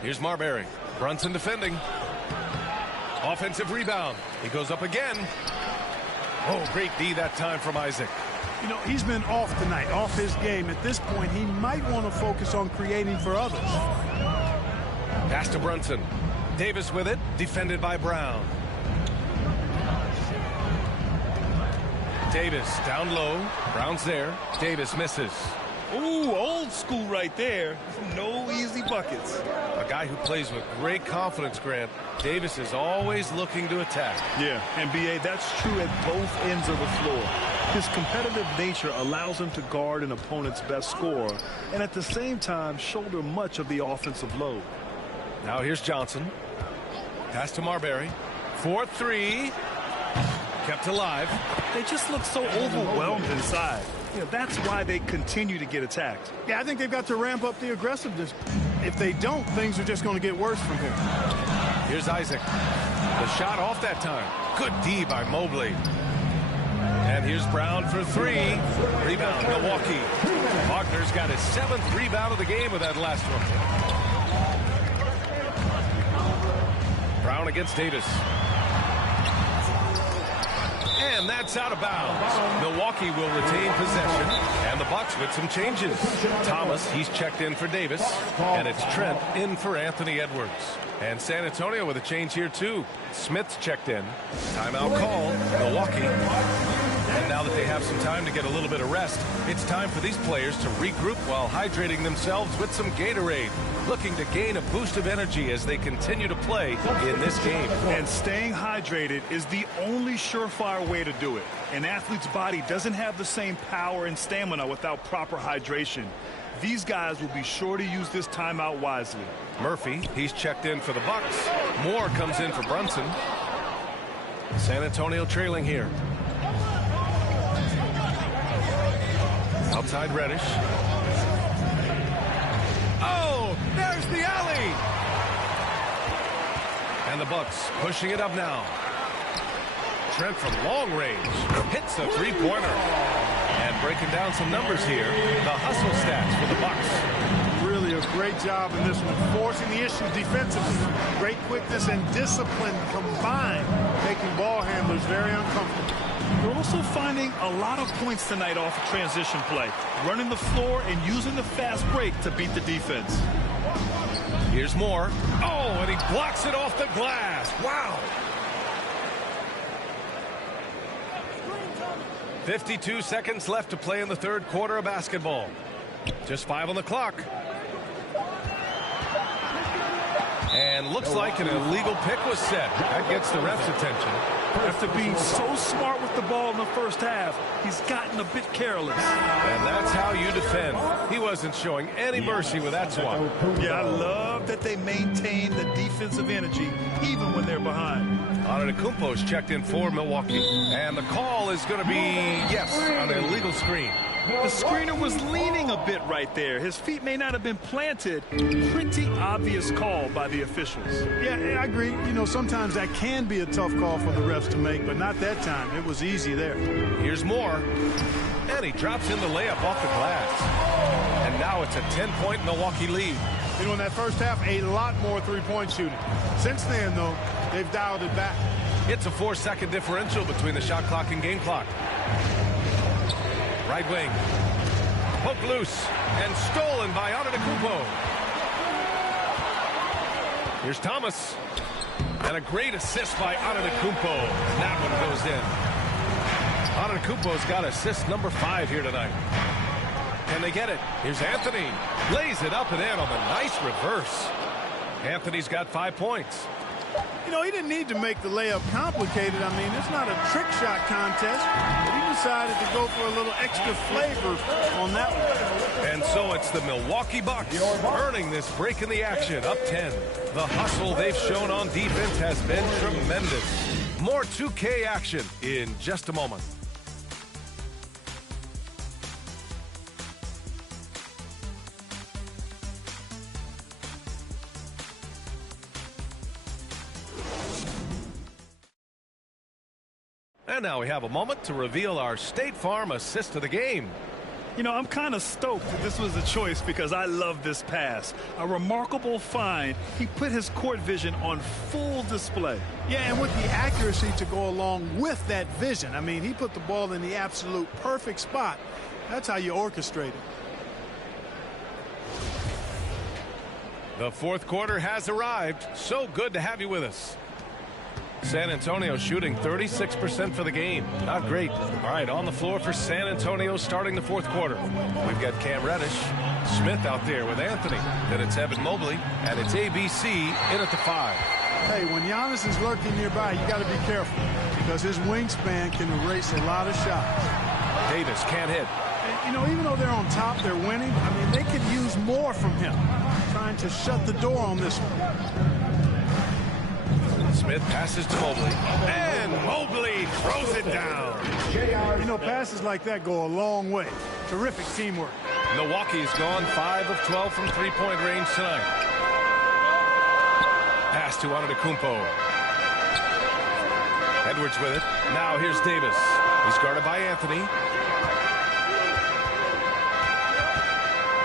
Here's Marbury. Brunson defending. Offensive rebound. He goes up again. Oh, great D that time from Isaac. You know, he's been off tonight, off his game. At this point, he might want to focus on creating for others. Pass to Brunson. Davis with it, defended by Brown. Davis down low. Brown's there. Davis misses. Ooh, old school right there. No easy buckets. A guy who plays with great confidence, Grant. Davis is always looking to attack. Yeah, and B.A., that's true at both ends of the floor. His competitive nature allows him to guard an opponent's best scorer and at the same time shoulder much of the offensive load. Now here's Johnson. Pass to Marbury. 4-3. Kept alive. They just look so overwhelmed inside. You know, that's why they continue to get attacked. Yeah, I think they've got to ramp up the aggressiveness. If they don't, things are just going to get worse from here. Here's Isaac. The shot off that time. Good D by Mobley. And here's Brown for 3. Rebound, Milwaukee. Wagner's got his 7th rebound of the game with that last one. Brown against Davis. And that's out of bounds. Milwaukee will retain possession. And the Bucks with some changes. Thomas, he's checked in for Davis. And it's Trent in for Anthony Edwards. And San Antonio with a change here, too. Smith's checked in. Timeout call, Milwaukee. And now that they have some time to get a little bit of rest, it's time for these players to regroup while hydrating themselves with some Gatorade, looking to gain a boost of energy as they continue to play in this game. And staying hydrated is the only surefire way to do it. An athlete's body doesn't have the same power and stamina without proper hydration. These guys will be sure to use this timeout wisely. Murphy, he's checked in for the Bucks. Moore comes in for Brunson. San Antonio trailing here. Outside Reddish. Oh, there's the alley! And the Bucks pushing it up now. Trent from long range hits a three-pointer. And breaking down some numbers here, the hustle stats for the Bucks. Really a great job in this one, forcing the issue defensively. Great quickness and discipline combined, making ball handlers very uncomfortable. They're also finding a lot of points tonight off of transition play, running the floor and using the fast break to beat the defense. Here's Moore. Oh, and he blocks it off the glass. Wow. 52 seconds left to play in the third quarter of basketball. Just 5 on the clock. And looks like an illegal pick was set. That gets the ref's attention. After being so smart with the ball in the first half, he's gotten a bit careless. And that's how you defend. He wasn't showing any mercy with that swat. Yeah, I love that they maintain the defensive energy even when they're behind. Antetokounmpo's checked in for Milwaukee. And the call is going to be, yes, on an illegal screen. The screener was leaning a bit right there. His feet may not have been planted. Pretty obvious call by the officials. Yeah, I agree. You know, sometimes that can be a tough call for the refs to make, but not that time. It was easy there. Here's Moore. And he drops in the layup off the glass. And now it's a 10-point Milwaukee lead. You know, in that first half, a lot more three-point shooting. Since then, though, they've dialed it back. It's a 4-second differential between the shot clock and game clock. Right wing. Poked loose and stolen by Antetokounmpo. Here's Thomas. And a great assist by Antetokounmpo. That one goes in. Antetokounmpo's got assist number 5 here tonight. Can they get it? Here's Anthony. Lays it up and in on the nice reverse. Anthony's got 5 points. You know, he didn't need to make the layup complicated. I mean, it's not a trick shot contest. But he decided to go for a little extra flavor on that one. And so it's the Milwaukee Bucks earning this break in the action, up 10. The hustle they've shown on defense has been tremendous. More 2K action in just a moment. And now we have a moment to reveal our State Farm assist of the game. You know, I'm kind of stoked that this was a choice because I love this pass. A remarkable find. He put his court vision on full display. Yeah, and with the accuracy to go along with that vision. I mean, he put the ball in the absolute perfect spot. That's how you orchestrate it. The fourth quarter has arrived. So good to have you with us. San Antonio shooting 36% for the game. Not great. All right, on the floor for San Antonio starting the fourth quarter. We've got Cam Reddish, Smith out there with Anthony. Then it's Evan Mobley, and it's ABC in at the 5. Hey, when Giannas is lurking nearby, you got to be careful because his wingspan can erase a lot of shots. Davis can't hit. And, you know, even though they're on top, they're winning. I mean, they could use more from him. Trying to shut the door on this one. Smith passes to Mobley, and Mobley throws it down. You know, passes like that go a long way. Terrific teamwork. Milwaukee's gone 5 of 12 from three-point range tonight. Pass to Antetokounmpo. Edwards with it. Now here's Davis. He's guarded by Anthony.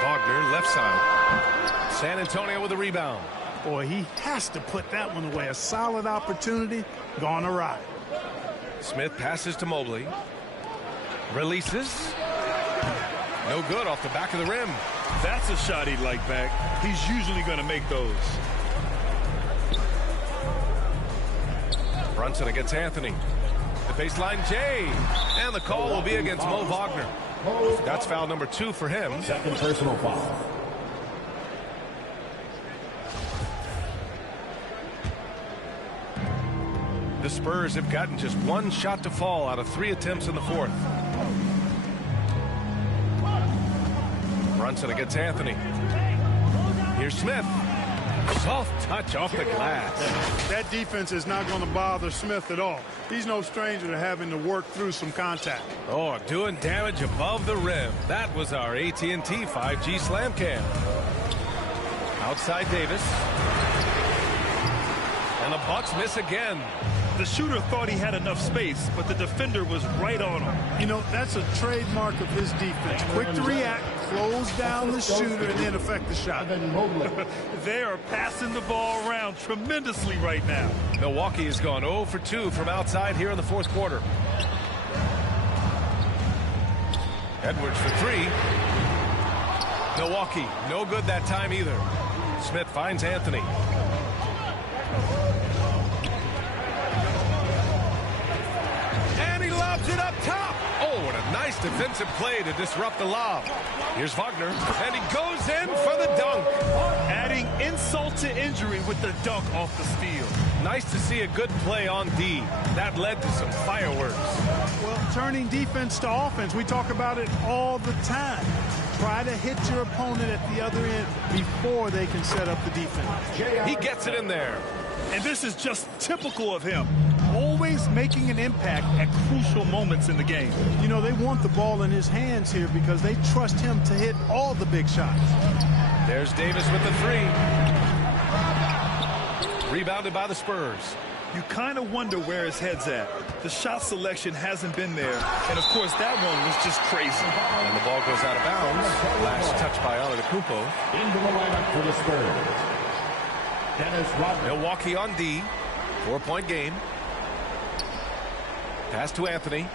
Wagner left side. San Antonio with a rebound. Boy, he has to put that one away. A solid opportunity gone awry. Smith passes to Mobley. Releases. No good off the back of the rim. That's a shot he'd like back. He's usually going to make those. Brunson against Anthony. The baseline J. And the call will be against Mo Wagner. That's foul number 2 for him. Second personal foul. The Spurs have gotten just 1 shot to fall out of 3 attempts in the 4th. Brunson against Anthony. Here's Smith. Soft touch off the glass. That defense is not going to bother Smith at all. He's no stranger to having to work through some contact. Oh, doing damage above the rim. That was our AT&T 5G slam cam. Outside Davis. And the Bucks miss again. The shooter thought he had enough space, but the defender was right on him. You know, that's a trademark of his defense. Quick to react, close down the shooter, and then affect the shot. They are passing the ball around tremendously right now. Milwaukee has gone 0 for 2 from outside here in the 4th quarter. Edwards for 3. Milwaukee, no good that time either. Smith finds Anthony. And he lobs it up top. Oh, what a nice defensive play to disrupt the lob. Here's Wagner, and he goes in for the dunk. Adding insult to injury with the dunk off the steal. Nice to see a good play on D. That led to some fireworks. Well, turning defense to offense, we talk about it all the time. Try to hit your opponent at the other end before they can set up the defense. He gets it in there. And this is just typical of him. Always making an impact at crucial moments in the game. You know, they want the ball in his hands here because they trust him to hit all the big shots. There's Davis with the 3. Rebounded by the Spurs. You kind of wonder where his head's at. The shot selection hasn't been there. And, of course, that one was just crazy. And the ball goes out of bounds. Last touch by Antetokounmpo. Into the lineup for the Spurs. Milwaukee on D. 4-point game. Pass to Anthony.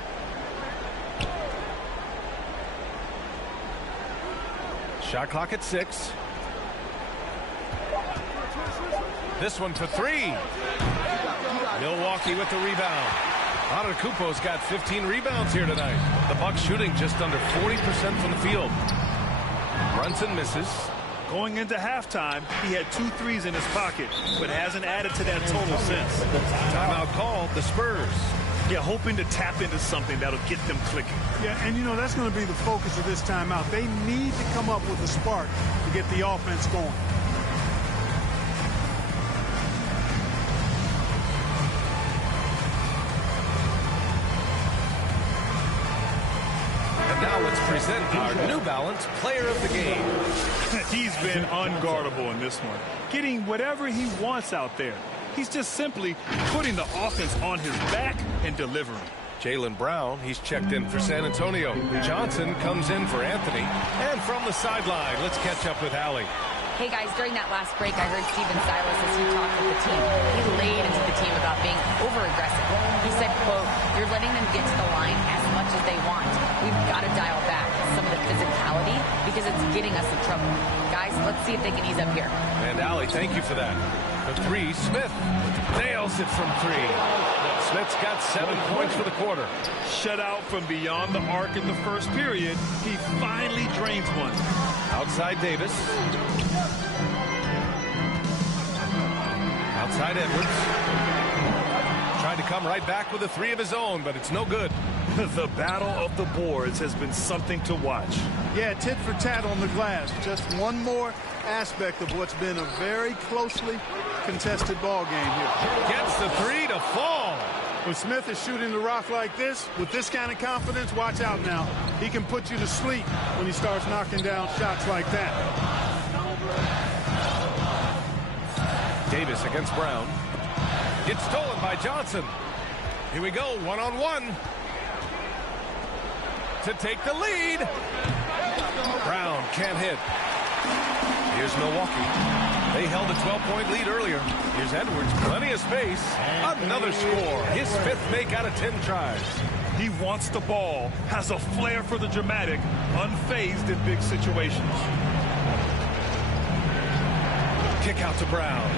Shot clock at 6. This one for 3. Milwaukee with the rebound. Antetokounmpo's got 15 rebounds here tonight. The Bucks shooting just under 40% from the field. Brunson misses. Going into halftime, he had 2 threes in his pocket, but hasn't added to that total since. Timeout called, the Spurs. Yeah, hoping to tap into something that'll get them clicking. Yeah, and you know, that's going to be the focus of this timeout. They need to come up with a spark to get the offense going. Now let's present our New Balance Player of the Game. He's been unguardable in this one, getting whatever he wants out there. He's just simply putting the offense on his back and delivering. Jaylen Brown, he's checked in for San Antonio. Johnson comes in for Anthony. And from the sideline, let's catch up with Allie. Hey guys, during that last break, I heard Steven Silas as he talked with the team. He laid into the team about being over-aggressive. He said, quote, "You're letting them get to the line as much as they want. We've got to dial back some of the physicality because it's getting us in trouble. Guys, let's see if they can ease up here." And Allie, thank you for that. The 3, Smith nails it from 3. Smith's got 7 points for the quarter. Shut out from beyond the arc in the first period. He finally drains one. Outside Davis. Outside Edwards. Tried to come right back with a 3 of his own, but it's no good. The battle of the boards has been something to watch. Yeah, tit for tat on the glass. Just one more aspect of what's been a very closely contested ball game here. Gets the 3 to fall. When Smith is shooting the rock like this, with this kind of confidence, watch out now. He can put you to sleep when he starts knocking down shots like that. Davis against Brown. It's stolen by Johnson. Here we go, one-on-one. To take the lead. Brown can't hit. Here's Milwaukee. They held a 12-point lead earlier. Here's Edwards. Plenty of space. Another score. His 5th make out of 10 tries. He wants the ball, has a flair for the dramatic, unfazed in big situations. Kick out to Brown.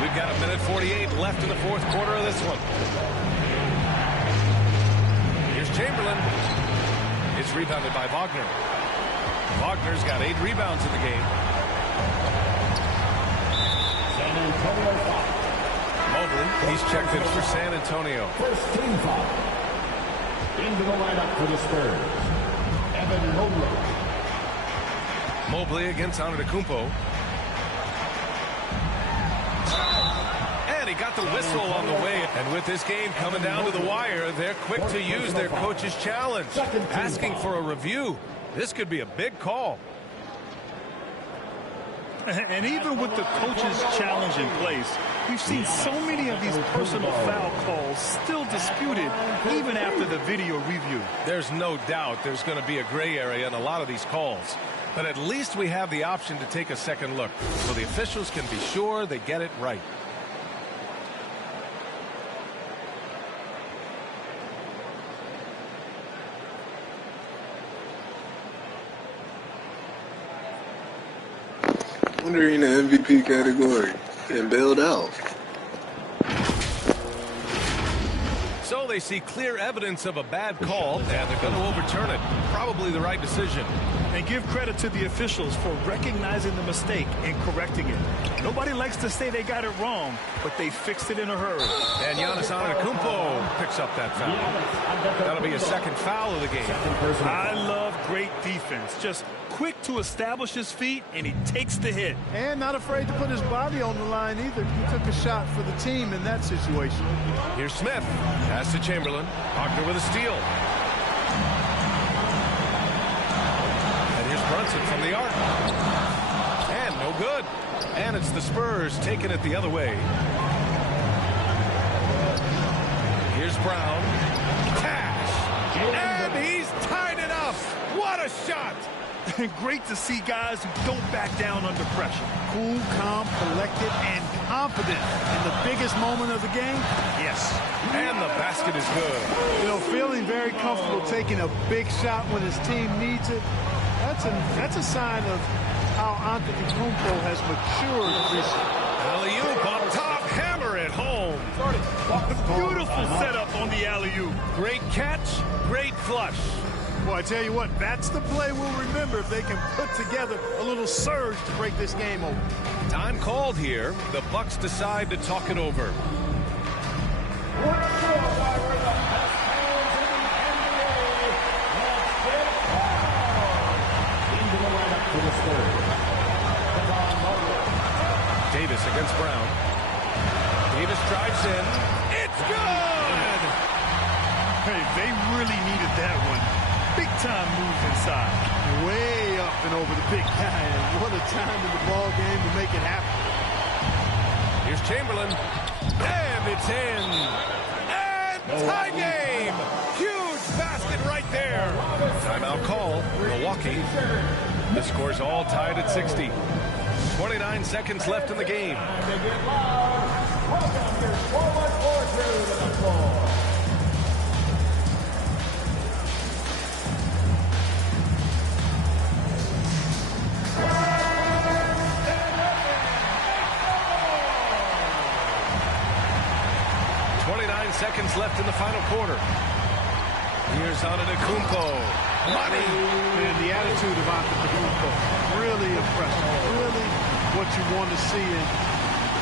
We've got a minute 48 left in the 4th quarter of this one. Here's Chamberlain. It's rebounded by Wagner. Wagner's got 8 rebounds in the game. San Antonio foul. Mobley, he's checked in for San Antonio. First team foul. Into the lineup for the Spurs, Evan Mobley. Mobley against Antetokounmpo. And he got the whistle on the way. And with this game coming down to the wire, they're quick to use their coach's challenge, asking for a review. This could be a big call. And even with the coach's challenge in place, we've seen so many of these personal foul calls still disputed even after the video review. There's no doubt there's going to be a gray area in a lot of these calls. But at least we have the option to take a second look, so the officials can be sure they get it right. Wondering the MVP category and bailed out. So they see clear evidence of a bad call, and they're going to overturn it. Probably the right decision. And give credit to the officials for recognizing the mistake and correcting it. Nobody likes to say they got it wrong, but they fixed it in a hurry. And Giannas Antetokounmpo picks up that foul. That'll be a 2nd foul of the game. I love great defense. Just quick to establish his feet, and he takes the hit. And not afraid to put his body on the line either. He took a shot for the team in that situation. Here's Smith. Pass to Chamberlain. Wagner with a steal. And here's Brunson from the arc. And no good. And it's the Spurs taking it the other way. Here's Brown. Cash. And he's tied it up. What a shot. Great to see guys who don't back down under pressure. Cool, calm, collected, and confident in the biggest moment of the game. Yes. And the basket is good. You know, feeling very comfortable taking a big shot when his team needs it. That's a sign of how Antetokounmpo has matured recently. Alley-oop up top, hammer it home. Beautiful setup on the alley-oop. Great catch, great flush. Well, I tell you what, that's the play we'll remember if they can put together a little surge to break this game open. Time called here. The Bucks decide to talk it over. Davis against Brown. Davis drives in. It's good! Hey, they really needed that one. Big time move inside. Way up and over the big guy. And what a time in the ball game to make it happen. Here's Chamberlain. And it's in. And tie game. Huge basket right there. Timeout call. Milwaukee. The score's all tied at 60. 29 seconds left in the game. Seconds left in the final quarter. Here's Antetokounmpo. Money. And the attitude of Antetokounmpo, really impressive. Really what you want to see in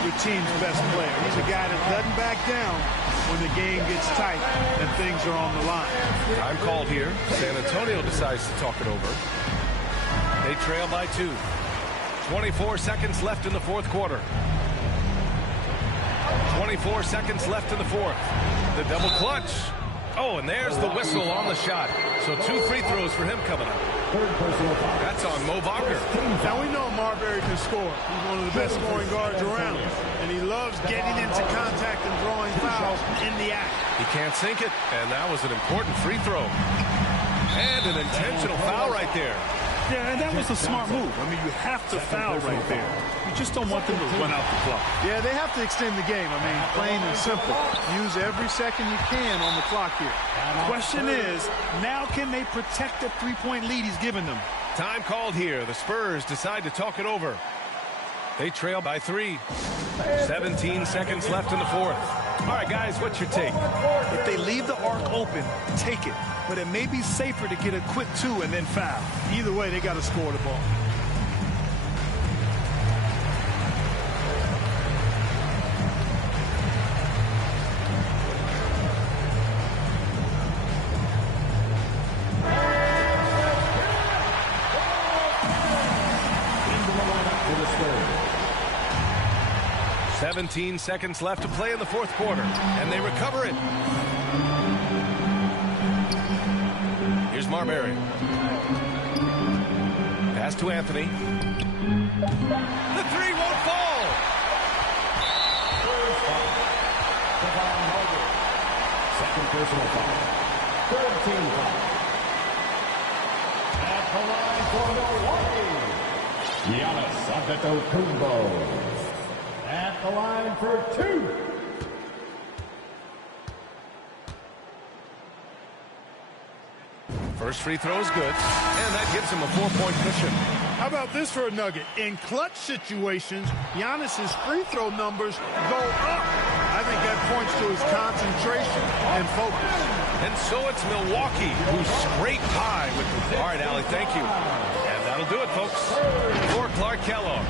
your team's best player. He's a guy that doesn't back down when the game gets tight and things are on the line. Time called here. San Antonio decides to talk it over. They trail by 2. 24 seconds left in the 4th quarter. 24 seconds left in the 4th. The double clutch. Oh, and there's the whistle on the shot. So 2 free throws for him coming up. That's on Mo Wagner. Now we know Marbury can score. He's one of the best scoring guards around. And he loves getting into contact and drawing fouls in the act. He can't sink it, and that was an important free throw. And an intentional foul right there. Yeah, and that was a smart move. I mean, you have to foul right there. You just don't want them to run out the clock. Yeah, they have to extend the game. I mean, plain and simple. Use every second you can on the clock here. Question is, now can they protect the three-point lead he's given them? Time called here. The Spurs decide to talk it over. They trail by 3. 17 seconds left in the fourth. All right, guys, what's your take? If they leave the arc open, take it. But it may be safer to get a quick 2 and then foul. Either way, they got to score the ball. Into the lineup for the Spurs. 17 seconds left to play in the fourth quarter, and they recover it. Here's Marbury. Pass to Anthony. The three won't fall. Second personal foul. Third team foul. At the line for Milwaukee, Giannas Antetokounmpo. At the line for 2. First free throw is good, and that gives him a 4-point cushion. How about this for a nugget? In clutch situations, Giannis's free throw numbers go up. I think that points to his concentration and focus. And so it's Milwaukee who scraped high with the... All right, Allie, thank you. And that'll do it, folks. For Clark Kellogg.